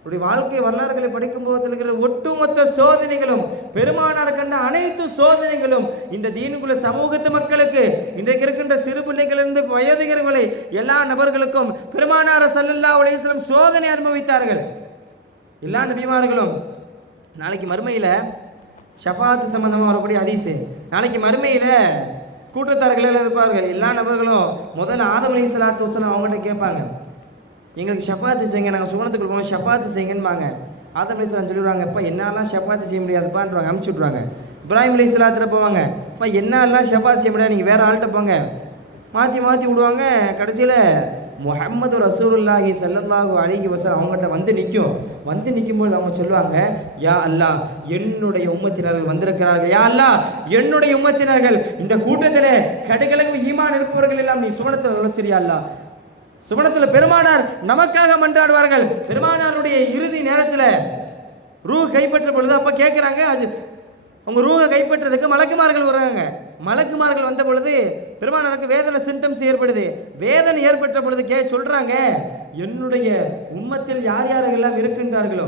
அவருடைய வாழ்க்கை வரலாறுகளை படிக்கும் போது இருக்கிற ஒட்டுமொத்த சோதனைகளும், பெருமானார் கண்ட அனைத்து சோதனைகளும் இந்த தீனுக்குள்ள சமூகத்து மக்களுக்கு, இன்றைக்கு இருக்கின்ற சிறு பிள்ளைகளிலிருந்து வயோதிகர்களை எல்லா நபர்களுக்கும் பெருமானார் ஸல்லல்லாஹு அலைஹி வஸல்லம் சோதனை அனுபவித்தார்கள். எல்லா நபிமார்களும் நாளைக்கு மறுமையில் ஷஃபாத் சம்பந்தமாக வரக்கூடிய ஹதீஸ், நாளைக்கு மறுமையில் கூட்டத்தார்கள் இருப்பார்கள். எல்லா நபர்களும் முதல்ல ஆதம் அலைஹிஸ்ஸலாத்து வஸலாம் அவங்கள்ட்ட கேட்பாங்க, எங்களுக்கு ஷஃபாத்து செய்யுங்க, நாங்கள் சுவனத்துக்கு போகணும், ஷஃபாத்து செய்யுங்கன்பாங்க. ஆதம் அலைஹிஸ்ஸலாம் சொல்லிடுவாங்க, இப்போ என்னாலாம் ஷஃபாத்து செய்ய முடியாதுப்பான்றாங்க, அனுப்பிச்சி விட்ருவாங்க. இப்ராஹிம் அலைஹிஸ்ஸலாத்துல போவாங்க, இப்போ என்னாலாம் ஷஃபாத்து செய்ய முடியாது, நீங்கள் வேறு ஆள்கிட்ட போங்க, மாற்றி விடுவாங்க. கடைசியில் முஹம்மது ரசூலுல்லாஹி ஸல்லல்லாஹு அலைஹி வஸல்லம் அவங்ககிட்ட வந்து நிற்கும்போது அவங்க சொல்லுவாங்க, யா அல்லாஹ் என்னுடைய உம்மத்தினர்கள் வந்திருக்கிறார்கள், யா அல்லாஹ் என்னுடைய உம்மத்தினர்கள் இந்த கூட்டத்தில் கடுகளவு ஈமான் இருப்பவர்கள் எல்லாம் நீ சுவனத்தில் நுழைச்சிரியா அல்லாஹ். சுவனத்தில் பெருமானார் நமக்காக மன்றாடுவார்கள். பெருமானாருடைய இறுதி நேரத்தில் ரூ கைப்பற்ற பொழுது அப்போ கேட்குறாங்க, அது அவங்க ரூஹை கைப்பற்றதுக்கு மலக்குமார்கள் வர்றாங்க. மலக்குமார்கள் வந்த பொழுது பெருமானாருக்கு வேதனை சிம்டம்ஸ் ஏற்படுது. வேதனை ஏற்பட்ட பொழுது சொல்றாங்க, என்னுடைய உம்மத்தில் யார் யாரெல்லாம் இருக்கின்றார்களோ,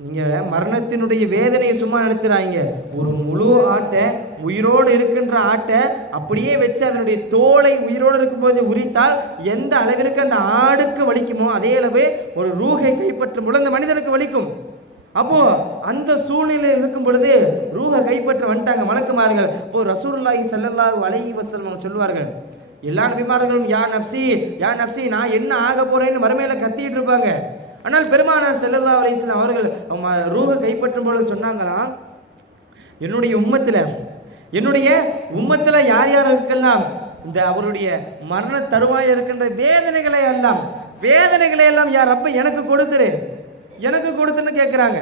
நீங்க மரணத்தினுடைய வேதனையை சும்மா நினைச்சிடாங்க, ஒரு முழு ஆட்டை, உயிரோடு இருக்கின்ற ஆட்டை அப்படியே வச்சு அதனுடைய தோலை உயிரோடு இருக்கும்போது உரித்தால் எந்த அளவிற்கு அந்த ஆடுக்கு வலிக்குமோ அதே அளவு ஒரு ரூஹை கைப்பற்றும் பொழுது அந்த மனிதனுக்கு வலிக்கும். அப்போ அந்த சூழ்நிலையில் இருக்கும் பொழுது ரூஹை கைப்பற்ற வந்துட்டாங்க மலக்குமார்கள். இப்போ ரசூலுல்லாஹி ஸல்லல்லாஹு அலைஹி வஸல்லம் சொல்வார்கள், எல்லா நபிமார்களும் யா நப்சி நான் என்ன ஆக போறேன்னு மறுமையில கத்திட்டு இருப்பாங்க. ஆனால் பெருமானார் ஸல்லல்லாஹு அலைஹி வஸல்லம் அவர்கள் ரூஹை கைப்பற்றும் பொழுது சொன்னாங்களா, என்னுடைய உம்மத்தில் யார் யாருக்கெல்லாம் இந்த அவருடைய மரண தருவாயில் இருக்கின்ற வேதனைகளை எல்லாம் யார் ரப்ப எனக்கு கொடுத்துன்னு கேட்குறாங்க.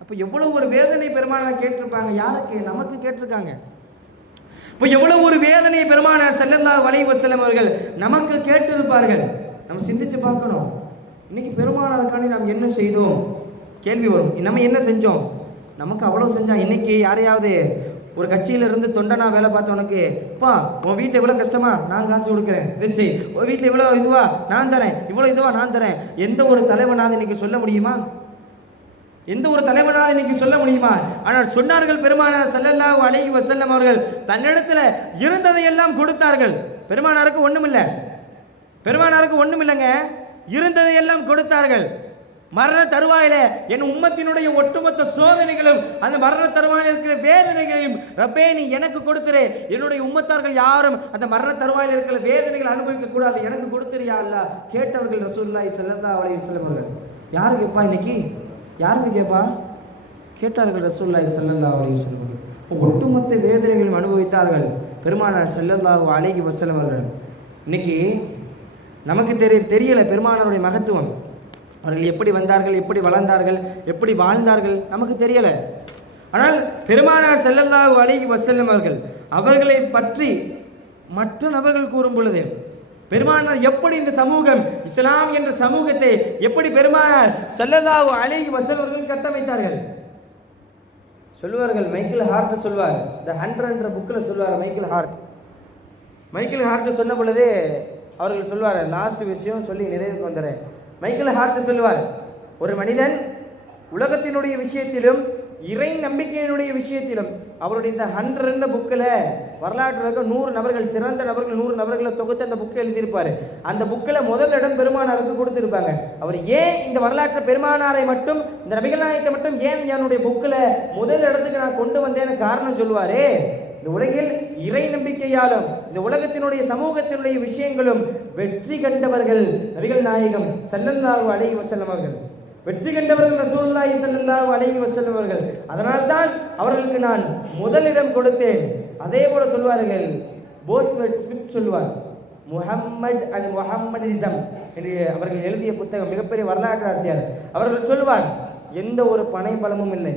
அப்போ எவ்வளவு ஒரு வேதனை பெருமானார் கேட்டிருப்பாங்க. யாருக்கு? நமக்கு கேட்டிருக்காங்க. இப்போ எவ்வளவு ஒரு வேதனை பெருமானார் ஸல்லல்லாஹு அலைஹி வஸல்லம் அவர்கள் நமக்கு கேட்டிருப்பார்கள். நம்ம சிந்திச்சு பார்க்கணும். இன்னைக்கு பெருமானாருக்காண்டி நாம் என்ன செய்தோம் கேள்வி வரும். நம்ம என்ன செஞ்சோம்? நமக்கு அவ்வளோ செஞ்சோம். இன்னைக்கு யாரையாவது ஒரு கட்சியிலிருந்து தொண்டனா வேலை பார்த்தவனுக்கு, அப்பா உன் வீட்டில் இவ்வளோ கஷ்டமா, நான் காசு கொடுக்குறேன், இதை உன் வீட்டில் இவ்வளோ இதுவா நான் தரேன், இவ்வளோ இதுவா நான் தரேன், எந்த ஒரு தலைவனாவது இன்னைக்கு சொல்ல முடியுமா? ஆனால் சொன்னார்கள் பெருமானார் ஸல்லல்லாஹு அலைஹி வஸல்லம் அவர்கள் தன்னிடத்தில் இருந்ததையெல்லாம் கொடுத்தார்கள். பெருமானாருக்கு ஒண்ணுமில்லைங்க, இருந்ததையெல்லாம் கொடுத்தார்கள். மரண தருவாயில என் உம்மத்தினுடைய ஒட்டுமொத்த சோதனைகளும் அந்த மரண தருவாயில் இருக்கிற வேதனைகளையும் ரப்பே நீ எனக்கு கொடுத்துரு. என்னுடைய உம்மத்தார்கள் யாரும் அந்த மரண தருவாயில் இருக்கிற வேதனைகளை அனுபவிக்க கூடாது, எனக்கு கொடுத்துறியா அல்லாஹ் கேட்டவர்கள் ரசூலுல்லாஹி ஸல்லல்லாஹு அலைஹி வஸல்லம் அவர்கள். யாரு கேட்பா? இன்னைக்கு யாருக்கு கேட்பா? கேட்டார்கள் ரசூலுல்லாஹி ஸல்லல்லாஹு அலைஹி வஸல்லம். ஒட்டுமொத்த வேதனைகளும் அனுபவித்தார்கள் பெருமானார் ஸல்லல்லாஹு அலைஹி வஸல்லம் அவர்கள். இன்னைக்கு நமக்கு தெரியலை பெருமானாருடைய மகத்துவம். அவர்கள் எப்படி வந்தார்கள், எப்படி வளர்ந்தார்கள், எப்படி வாழ்ந்தார்கள் நமக்கு தெரியலை. ஆனால் பெருமானார் ஸல்லல்லாஹு அலைஹி வஸல்லம் அவர்களை பற்றி மற்ற நபர்கள் கூறும் பொழுது பெருமானார் எப்படி இந்த சமூகம், இஸ்லாம் என்ற சமூகத்தை எப்படி பெருமானார் ஸல்லல்லாஹு அலைஹி வஸல்லம் அவர்கள் கட்டமைத்தார்கள் சொல்லுவார்கள். மைக்கேல் ஹார்ட் சொல்வார், த 100 என்ற புக்கில் சொல்வார். மைக்கேல் ஹார்ட் சொன்ன பொழுது அவர்கள் சொல்வார், லாஸ்ட் விஷயம் சொல்லி நிறைவுக்கு வந்துடுறேன். மைக்கேல் ஹார்ட் சொல்வார், ஒரு மனிதன் உலகத்தினுடைய விஷயத்திலும் இறை நம்பிக்கையினுடைய விஷயத்திலும் அவருடைய இந்த 100 என்ற புக்கில் வரலாற்று 100 நபர்கள், சிறந்த நபர்கள் 100 நபர்களை தொகுத்து அந்த புக்கை எழுதியிருப்பார். அந்த புக்கில் முதல் இடம் பெருமானாருக்கு கொடுத்திருப்பாங்க. அவர் ஏன் இந்த வரலாற்று பெருமானாரை மட்டும், இந்த நபிகள் நாயகத்தை மட்டும் ஏன் என்னுடைய புக்கில் முதல் இடத்துக்கு நான் கொண்டு வந்தேன்னு காரணம் சொல்லுவாரு. இந்த உலகில் இறை நம்பிக்கையாலும் இந்த உலகத்தினுடைய சமூகத்தினுடைய விஷயங்களும் வெற்றி கண்டவர்கள் நபிகள் நாயகம் ஸல்லல்லாஹு அலைஹி வஸல்லம் அவர்கள். வெற்றி கண்டவர்கள் ரசூலுல்லாஹி ஸல்லல்லாஹு அலைஹி வஸல்லம் அவர்கள். அதனால்தான் அவர்களுக்கு நான் முதலிடம் கொடுத்தேன். அதே போல சொல்வார்கள், போஸ்வெட் ஸ்மித் சொல்வார், முஹம்மது அல் முஹம்மதிசம் என்று அவர்கள் எழுதிய புத்தகம், மிகப்பெரிய வரலாற்று ஆசிரியர். அவர்கள் சொல்வார், எந்த ஒரு பனை பலமும் இல்லை,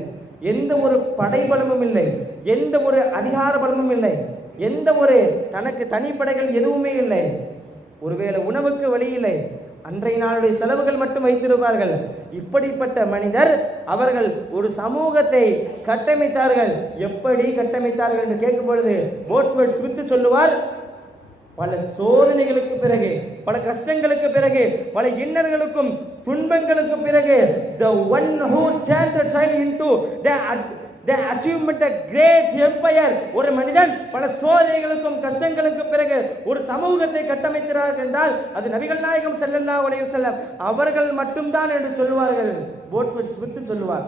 எந்த ஒரு படை பலமும் இல்லை, எந்த ஒரு அதிகார பலமும் இல்லை, எந்த ஒரு தனக்கு தனிப்படைகள் எதுவுமே இல்லை, ஒருவேளை உணவுக்கு வழி இல்லை, அன்றைய நாளுடைய செலவுகள் மட்டும் வைத்திருப்பார்கள். இப்படிப்பட்ட மனிதர் அவர்கள் ஒரு சமூகத்தை கட்டமைத்தார்கள். எப்படி கட்டமைத்தார்கள் என்று கேட்கும் பொழுது போட்ஸ்வர்ட் ஸ்மித் சொல்லுவார், பல சோதனைகளுக்கு பிறகு, பல கஷ்டங்களுக்கு பிறகு, பல இன்னல்களுக்கும் துன்பங்களுக்கும் பிறகு, the one who turned the child into the achievement a great empire, ஒரு மனிதன் பல சோதனைகளுக்கும் கஷ்டங்களுக்கும் பிறகு ஒரு சமூகத்தை கட்டமைக்கிறார்கள் என்றால் அது நபிகள் நாயகம் ஸல்லல்லாஹு அலைஹி வஸல்லம் அவர்கள் மட்டும்தான் என்று சொல்லுவார்கள். போட்ஸ்வர்ட் ஸ்மித் சொல்லுவார்.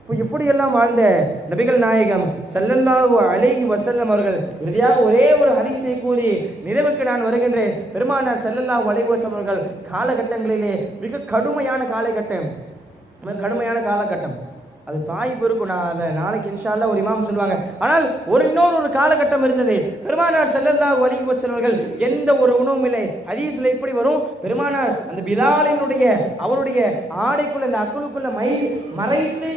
இப்போ இப்படியெல்லாம் வாழ்ந்த நபிகள் நாயகம் ஸல்லல்லாஹு அலைஹி வஸல்லம் அவர்கள் இறுதியாக ஒரே ஒரு ஹதீஸை கூறி நிறைவுக்கு நான் வருகின்றேன். பெருமானார் ஸல்லல்லாஹு அலைஹி வஸல்லம் அவர்கள் காலகட்டங்களிலே மிக கடுமையான காலகட்டம், அது தாய்ப்பு இருக்கும். நான் அதை நாளைக்கு இன்ஷா அல்லாஹ் ஒரு இமாம் சொல்லுவாங்க. ஆனால் இன்னொரு காலகட்டம் இருந்தது. பெருமானார் ஸல்லல்லாஹு அலைஹி வஸல்லம் அவர்கள் எந்த ஒரு உணவும் இல்லை. ஹதீஸ்ல இப்படி வரும், பெருமானார் அந்த பிலாலினுடைய அவருடைய ஆடைக்குள்ள அந்த அக்குளுக்குள்ள மறைத்து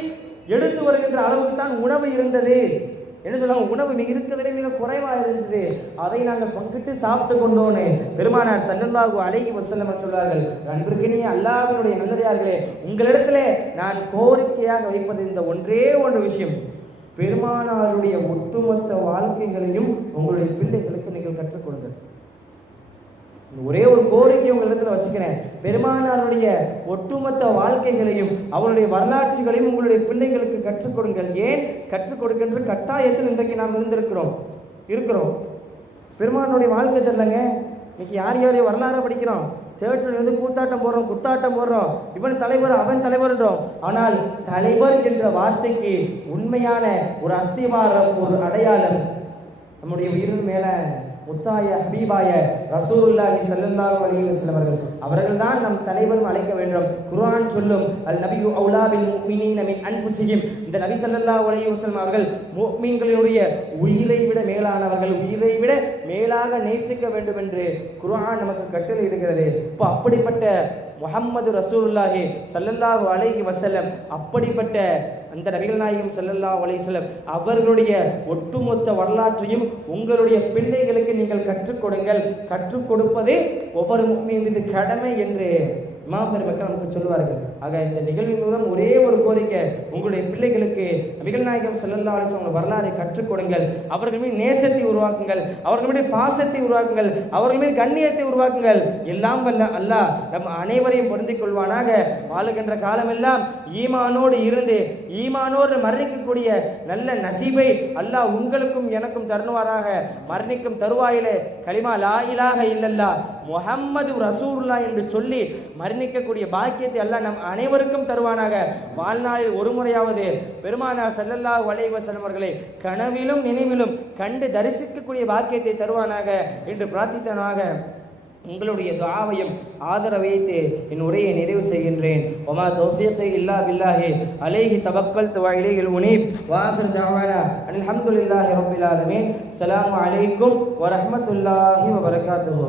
எடுத்து வருகின்ற அளவுக்கு தான் உணவு இருந்தது. என்ன சொல்லுவாங்க, உணவு இருக்கிறதுலே மிக குறைவாக இருந்தது. அதை நாங்கள் பங்கிட்டு சாப்பிட்டு கொண்டோன்னு பெருமானார் ஸல்லல்லாஹு அலைஹி வஸல்லம் சொல்வார்கள், அன்பிற்கினிய அல்லாஹ்வினுடைய நல்லடியார்களே, உங்களிடத்திலே நான் கோரிக்கையாக வைப்பது இந்த ஒன்றே ஒன்று விஷயம், பெருமானாருடைய ஒட்டுமொத்த வாழ்க்கைகளையும் உங்களுடைய பிள்ளைகளுக்கு நீங்கள் கற்றுக் கொடுங்கள். ஒரே ஒரு கோரிக்கை உங்களிடத்துல வச்சுக்கிறேன், பெருமானாருடைய ஒட்டுமொத்த வாழ்க்கைகளையும் அவருடைய வரலாற்றுகளையும் உங்களுடைய பிள்ளைகளுக்கு கற்றுக் கொடுங்கள். ஏன் கற்றுக் கொடுக்கின்ற கட்டாயத்தில் இன்றைக்கு நாம் இருக்கிறோம். பெருமானாருடைய வாழ்க்கை தெரியலங்க. இன்னைக்கு யாரையோ வரலாறு படிக்கிறோம், தேட்டர்லேருந்து குத்தாட்டம் போடுறோம், இவன் தலைவர் அவன் தலைவர்ன்றோம். ஆனால் தலைவர் என்ற வார்த்தைக்கு உண்மையான ஒரு அஸ்திவாரம், ஒரு அடையாளம் நம்முடைய உயிரின் மேல முத்தாய ஹபீபாய ரசூலுல்லாஹி ஸல்லல்லாஹு அலைஹி வஸல்லம் அவர்கள் தான் நம் தலைவரும் அழைக்க வேண்டும். குர்ஆன் சொல்லும், அல் நபியு அவுலா பில் முஃமினீன மின் அன்ஃபுஸிஹிம், இந்த நபி ஸல்லல்லாஹு அலைஹி வஸல்லம் அவர்கள் முஃமின்களுடைய உயிரை விட மேலானவர்கள், உயிரை விட மேலாக நேசிக்க வேண்டும் என்று குர்ஆன் நமக்கு கட்டளை இருக்கிறது. இப்போ அப்படிப்பட்ட முஹம்மது ரசூலுல்லாஹி ஸல்லல்லாஹு அலைஹி வஸல்லம், அப்படிப்பட்ட அந்த நபிகள் நாயகம் ஸல்லல்லாஹு அலைஹி வஸல்லம் அவர்களுடைய ஒட்டுமொத்த வரலாற்றையும் உங்களுடைய பிள்ளைகளுக்கு நீங்கள் கற்றுக் கொடுங்கள். கற்றுக் கொடுப்பது ஒவ்வொரு முஃமின் மீது கடமை என்று இமாம் பெருமக்கள் நமக்கு சொல்லுவார்கள். ஆக இந்த நிகழ்வின் மூலம் ஒரே ஒரு கோரிக்கை, உங்களுடைய பிள்ளைகளுக்கு நபிகள் நாயகம் ஸல்லல்லாஹு அலைஹி வஸல்லம் வரலாறை கற்றுக் கொடுங்கள். அவர்கள் மீது நேசத்தை உருவாக்குங்கள், அவர்கள் மீது பாசத்தை உருவாக்குங்கள், அவர்கள் மீது கண்ணியத்தை உருவாக்குங்கள். எல்லாம் வல்ல அல்லாஹ் நம் அனைவரையும் பொருந்திக் கொள்வானாக. வாழுகின்ற காலமெல்லாம் ஈமானோடு இருந்து ஈமானோடு மரணிக்கக்கூடிய நல்ல நசீபை அல்லாஹ் உங்களுக்கும் எனக்கும் தருவாராக. மரணிக்கும் தருவாயிலே கலிமா லா இலாஹ இல்லல்லாஹ் முஹம்மது ரசூலுல்லாஹ் என்று சொல்லி மரணிக்கக்கூடிய பாக்கியத்தை அல்லாஹ் நம் அனைவருக்கும் தருவானாக. வாழ்நாளில் ஒரு முறையாவது பெருமானார் ஸல்லல்லாஹு அலைஹி வஸல்லம் அவர்களை கனவிலும் நினைவிலும் கண்டு தரிசிக்கக்கூடிய பாக்கியத்தை தருவானாக என்று பிரார்த்தித்தனாக. உங்களுடைய துஆவையும் ஆதரவைத்து என் உரையை நிறைவு செய்கின்றேன். வமா தௌஃபீகி இல்லா பில்லாஹி அலைஹி தவக்கல்து வ இலைஹில் முனீப். வ ஆகிரு தஅவானா அல்ஹம்துலில்லாஹி ரப்பில் ஆலமீன். ஸலாமு அலைக்கும் வ ரஹ்மத்துல்லாஹி வ பரகாத்துஹு.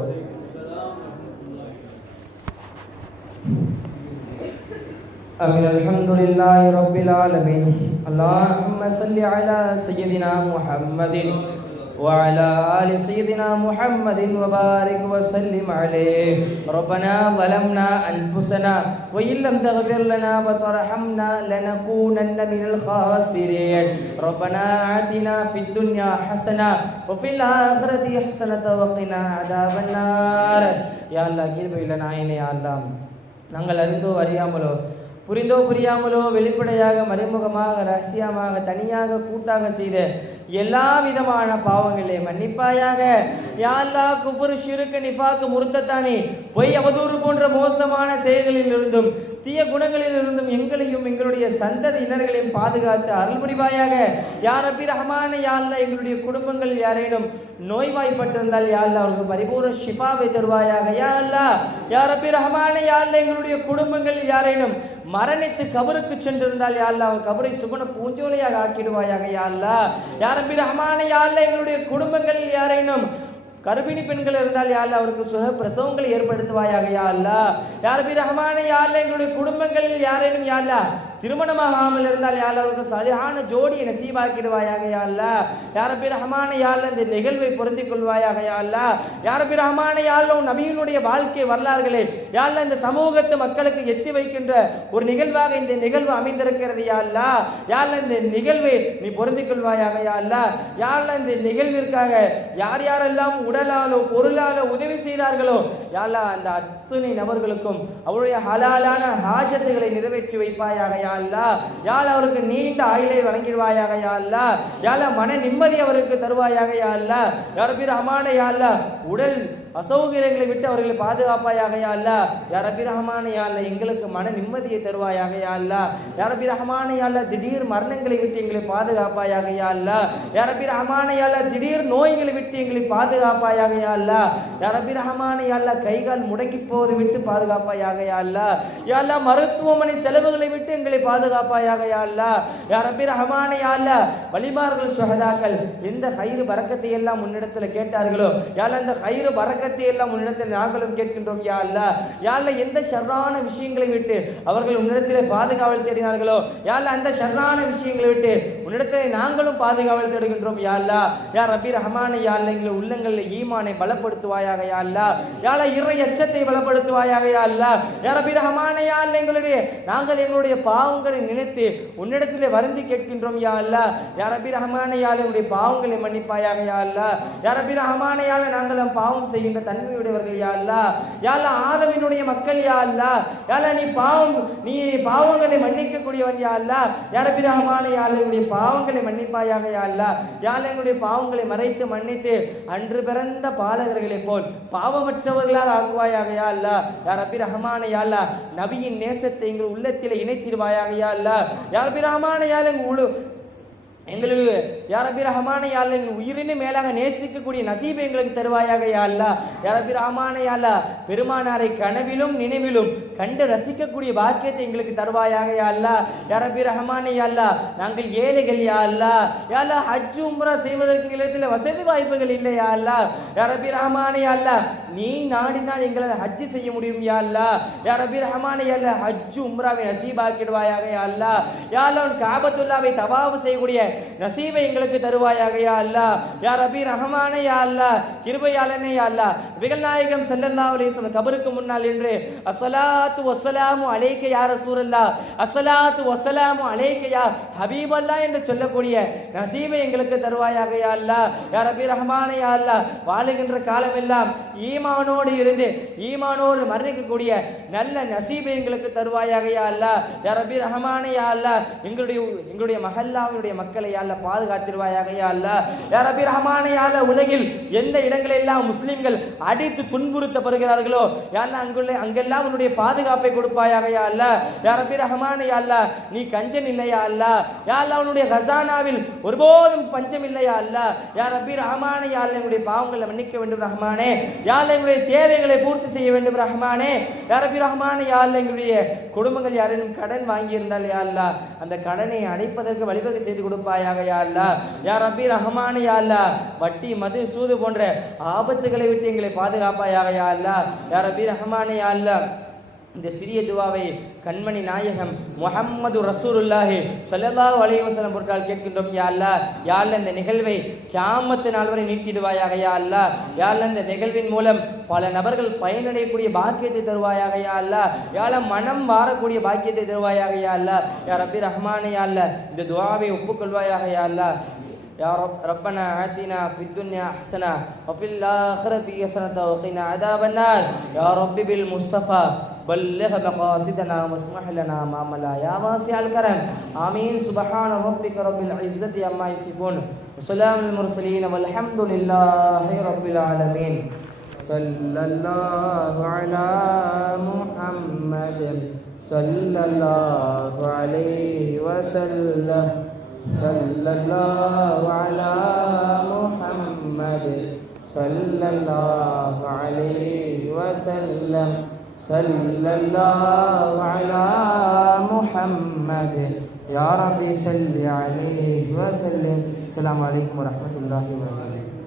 آمين. الحمد لله رب العالمين. اللهم صل على سيدنا محمد وعلى آل سيدنا محمد وبارك وسلم عليه. ربنا ظلمنا أنفسنا وإن لم تغفر لنا وترحمنا لنكونن من الخاسرين. ربنا آتنا في الدنيا حسنة وفي الآخرة حسنة وقنا عذاب النار. يا الله கிருபை உள்ள நாயனே, யா அல்லாஹ், நாங்கள் அறிந்தோ அறியாமலோ புரிந்தோ புரியாமலோ வெளிப்படையாக மறைமுகமாக ரகசியமாக தனியாக கூட்டாக செய்த எல்லா விதமான பாவங்களே மன்னிப்பாயாக. யா அல்லாஹ், குஃப்ர், ஷிர்க், நிஃபாக், முர்த்தத்தானி, பொய், அவதூறு போன்ற மோசமான செயல்களில் இருந்தும் தீய குணங்களில் இருந்தும் எங்களையும் எங்களுடைய சந்ததியினர்களையும் பாதுகாத்து அருள் புரிவாயாக. யா ரப்பி ரஹ்மான், யா அல்லாஹ், எங்களுடைய குடும்பங்கள் யாரேனும் நோய்வாய்ப்பட்டிருந்தால் யா அல்லாஹ் அவர்களுக்கு பரிபூர்ண ஷிஃபாவை தருவாயாக. யா அல்லாஹ், யா ரப்பி ரஹ்மான், யா அல்லாஹ், எங்களுடைய குடும்பங்கள் யாரேனும் மரணித்து கபருக்கு சென்றிருந்தால் யா அல்லாஹ் கபரை சுகுண பூஞ்சோலையாக ஆக்கிடுவாயாக. யா அல்லாஹ், யா ரப்பி ரஹ்மான், யா அல்லாஹ், எங்களுடைய குடும்பங்களில் யாரேனும் கர்ப்பிணி பெண்கள் இருந்தால் யா அல்லாஹ் அவருக்கு சுக பிரசவங்களை ஏற்படுத்துவாயாக. யா அல்லாஹ், யா ரப்பி ரஹ்மான், யா அல்லாஹ், எங்களுடைய குடும்பங்களில் யாரேனும் யா அல்லாஹ் திருமணமாகாமல் இருந்தால் யா அல்லாஹ் அவருக்கு சரியான ஜோடியை நசீபாக்கிடுவாயாக. யா அல்லாஹ், யா ரப்பி ரஹ்மான், யா அல்லாஹ், இந்த நிகழ்வை பொருந்திக் கொள்வாயாக. யா அல்லாஹ், யா ரப்பி ரஹ்மான், யா அல்லாஹ், நபியினுடைய வாழ்க்கை வரலாறுகளை யா அல்லாஹ் இந்த சமூகத்து மக்களுக்கு எத்தி வைக்கின்ற ஒரு நிகழ்வாக இந்த நிகழ்வு அமைந்திருக்கிறது. யா அல்லாஹ், யா அல்லாஹ், இந்த நிகழ்வை நீ பொருந்திக் கொள்வாயாக. யா அல்லாஹ், யா அல்லாஹ், இந்த நிகழ்விற்காக யார் யாரெல்லாம் உடலாலோ பொருளாலோ உதவி செய்தார்களோ யா அல்லாஹ் அந்த அத்துணை நபர்களுக்கும் அவருடைய ஹலாலான ஹாஜத்துகளை நிறைவேற்றி வைப்பாயாக. யா அல்லாஹ், யா அல்லாஹ், அவருக்கு நீண்ட ஆயுளை வழங்கிடுவாயாக. யா அல்லாஹ், யா அல்லாஹ், மன நிம்மதி அவருக்கு தருவாயாக. யா அல்லாஹ், யா ரப்பி ரஹ்மான், யா அல்லாஹ், உடல் அசௌகரியங்களை விட்டு அவர்களை பாதுகாப்பாயாக. யா அல்லாஹ், யா ரப்பி ரஹ்மான், யா அல்லாஹ், எங்களுக்கு மன நிம்மதியை தருவாயாக. யா அல்லாஹ், யா ரப்பி ரஹ்மான், யா அல்லாஹ், திடீர் மரணங்களை விட்டு எங்களை பாதுகாப்பாயாக. யா அல்லாஹ், யா ரப்பி ரஹ்மான், யா அல்லாஹ், திடீர் நோய்களை விட்டு எங்களை பாதுகாப்பாயாக. யா அல்லாஹ், யா ரப்பி ரஹ்மான், யா அல்லாஹ், கைகால் முடங்கி போவதை விட்டு பாதுகாப்பாயாக. யா அல்லாஹ், யா அல்லாஹ், மருத்துவமனை செலவுகளை விட்டு எங்களை பாதுகாப்பாயாக. யா அல்லாஹ், யா ரப்பி ரஹ்மான், யா அல்லாஹ், வலிமார்கள் சுஹதாக்கள் எந்த ஹைர் பரக்கத்தை எல்லாம் முன்னிடத்தில் கேட்டார்களோ யா அல்லாஹ் இந்த ஹைர் பரக்கத்தை எல்லாம் முன்னிடத்தில் நாங்களும் கேட்கின்றோம். யா அல்லாஹ், யா அல்லாஹ், எந்த ஷர்ரான விஷயங்களை விட்டு அவர்கள் உன்னிடத்திலே பாதுகாவல் தேடினார்களோ யா அல்லாஹ் அந்த ஷர்ரான விஷயங்களை விட்டு உன்னிடத்திலே நாங்களும் பாதுகாவல் தேடுகின்றோம். யா அல்லாஹ், யா ரப்பி ரஹ்மான், யா அல்லாஹ், எங்கள் உள்ளங்களில் ஈமானை பலப்படுத்துவாயாக. யா அல்லாஹ், யா அல்லாஹ், இறை அச்சத்தை பலப்படுத்துவாயாக. யா அல்லாஹ், யா ரப்பி ரஹ்மான், யா அல்லாஹ், நாங்கள் எங்களுடைய பாவங்களை நினைத்து உன்னிடத்திலே வருந்தி கேட்கின்றோம். யா அல்லாஹ், யா ரப்பி ரஹ்மான், யா அல்லாஹ், எங்களுடைய பாவங்களை மன்னிப்பாயாக. யா அல்லாஹ், யா ரப்பி ரஹ்மான், யா அல்லாஹ், நாங்கள் பாவம் செய்கின்ற தன்மையுடையவர்கள். யா அல்லாஹ், யா அல்லாஹ், ஆதமினுடைய மக்கள். யா அல்லாஹ், யா அல்லாஹ், நீ பாவங்களை மன்னிக்க கூடியவன். யா அல்லாஹ், யா ரப்பி ரஹ்மான், யா அல்லாஹ், எங்களுடைய பாவங்களை மன்னிப்பாயாக. யா அல்லாஹ், யா அல்லாஹ், எங்களுடைய பாவங்களை மறைத்து மன்னித்து அன்று பிறந்த பாலகர்களை போல் பாவமற்றவர்களாக ஆக்குவாயாக. யா அல்லாஹ், யா ரப்பி ரஹ்மான், யா அல்லாஹ், நபியின் நேசத்தை எங்கள் உள்ளத்தில் இணைத்திடுவாயாக. யா அல்லாஹ், யா ரப்பி ரஹ்மான், யா அல்லாஹ், எங்களுக்கு யா ரப்பி ரஹ்மான், யா அல்லாஹ், எங்கள் உயிரினு மேலாக நேசிக்கக்கூடிய நசீபை எங்களுக்கு தருவாயாக. யா அல்லாஹ், யா ரப்பி ரஹ்மான், யா அல்லாஹ், பெருமானாரை கனவிலும் நினைவிலும் கண்டு ரசிக்கக்கூடிய பாக்கியத்தை எங்களுக்கு தருவாயாக. யா அல்லாஹ், யா ரப்பி ரஹ்மான், யா அல்லாஹ், நாங்கள் ஏழைகள். யா அல்லாஹ், யா அல்லாஹ், ஹஜ் உம்ரா செய்வதற்கு எங்களுக்கு வசதி வாய்ப்புகள் இல்லை. யா அல்லாஹ், யா ரப்பி ரஹ்மான், யா அல்லாஹ், நீ நாடினால் எங்களால் ஹஜ் செய்ய முடியும். யா அல்லாஹ், யா ரப்பி ரஹ்மான், யா அல்லாஹ், ஹஜ் உம்ராவை நசீபாக்கிடுவாயாக. யா அல்லாஹ், யா அல்லாஹ், காபத்துல்லாவை தவாஃப் செய்யக்கூடிய நசீபை எங்களுக்கு தருவாயாக. யா அல்லாஹ், யா ரப்பி ரஹ்மான், யா அல்லாஹ், கிருபையாளனே. யா அல்லாஹ், நபிகள் நாயகம் ஸல்லல்லாஹு அலைஹி வஸல்லம் கபருக்கு முன்னால் என்று அஸ்ஸலாத்து வஸ்ஸலாமு அலைக்க யா ரசூலல்லாஹ், அஸ்ஸலாத்து வஸ்ஸலாமு அலைக்க யா ஹபீபல்லாஹ் என்று சொல்லக்கூடிய நசீபை எங்களுக்கு தருவாயாக. யா அல்லாஹ், யா ரப்பி ரஹ்மான், யா அல்லாஹ், வாழுகின்ற காலமெல்லாம் ஈமானோடு இருந்து ஈமானோடு மரணிக்கக்கூடிய நல்ல நசீபை எங்களுக்கு தருவாயாக. யா அல்லாஹ், யா ரப்பி ரஹ்மான், யா அல்லாஹ், எங்களுடைய மஹல்லாவுடைய மக்களை எங்களை யா அல்லாஹ் பாதுகாத்திருவாயாக யா அல்லாஹ். யா ரப்பி ரஹ்மானே யா அல்லாஹ், உலகில் எந்த இடங்களெல்லாம் முஸ்லிம்கள் அடித்து துன்புறுத்தப்படுகிறார்களோ யா அல்லாஹ் அங்கெல்லாம் உன்னுடைய பாதுகாப்பை கொடுப்பாயாக யா அல்லாஹ். யா ரப்பி ரஹ்மானே யா அல்லாஹ், நீ கஞ்சன் இல்லையா அல்லாஹ். யா அல்லாஹ், உன்னுடைய ஹஸானாவில் ஒருபோதும் பஞ்சம் இல்லையா அல்லாஹ். யா ரப்பி ரஹ்மானே யா அல்லாஹ், எங்களுடைய பாவங்களை மன்னிக்க வேண்டும் ரஹ்மானே. யா அல்லாஹ், எங்களுடைய தேவைகளை பூர்த்தி செய்ய வேண்டும் ரஹ்மானே. யா ரப்பி ரஹ்மானே யா அல்லாஹ், எங்களுடைய குடும்பங்கள் யாரேனும் கடன் வாங்கி இருந்தால் யா அல்லாஹ், அந்த கடனை அடைப்பதற்கு வழிவகை செய்து கொடுப்பாயாக யா அல்லாஹ். யா ரப்பி ரஹ்மானே யா அல்லாஹ், வட்டி மது சூது போன்ற ஆபத்துகளை விட்டு எங்களை பாதுகாப்பாயாக யா அல்லாஹ். யா ரப்பி ரஹ்மானே யா அல்லாஹ், இந்த சிறிய துவாவை கண்மணி நாயகம் முஹம்மது ரசூலுல்லாஹி ஸல்லல்லாஹு அலைஹி வஸல்லம் பொருட்டால் கேட்கின்றோம் யா அல்லாஹ். யா அல்லாஹ், இந்த நிகழ்வை கியாமத்து நாள் வரை நீட்டிடுவாயாக யா அல்லாஹ். யா அல்லாஹ், இந்த நிகழ்வின் மூலம் பல நபர்கள் பயனடையக்கூடிய பாக்கியத்தை தருவாயாக யா அல்லாஹ். யா அல்லாஹ், மனம் மாறக்கூடிய பாக்கியத்தை தருவாயாக யா அல்லாஹ். யா ரப்பி ரஹ்மானே யா அல்லாஹ், இந்த துவாவை ஒப்புக்கொள்வாயாக யா அல்லாஹ். يا ربنا آتنا في الدنيا حسنة وفي الآخرة حسنة وقنا عذاب النار يا رب بالمصطفى بلغ مقاصدنا واسمح لنا ما ملا يا واسع الكرم آمين. سبحان ربك رب العزة عما يصفون وسلام المرسلين والحمد لله رب العالمين. صلى الله على محمد صلى الله عليه وسلم صلى الله على محمد صلى الله عليه وسلم صلى الله على محمد يا ربي صل عليه وسلم. السلام عليكم ورحمة الله وبركاته.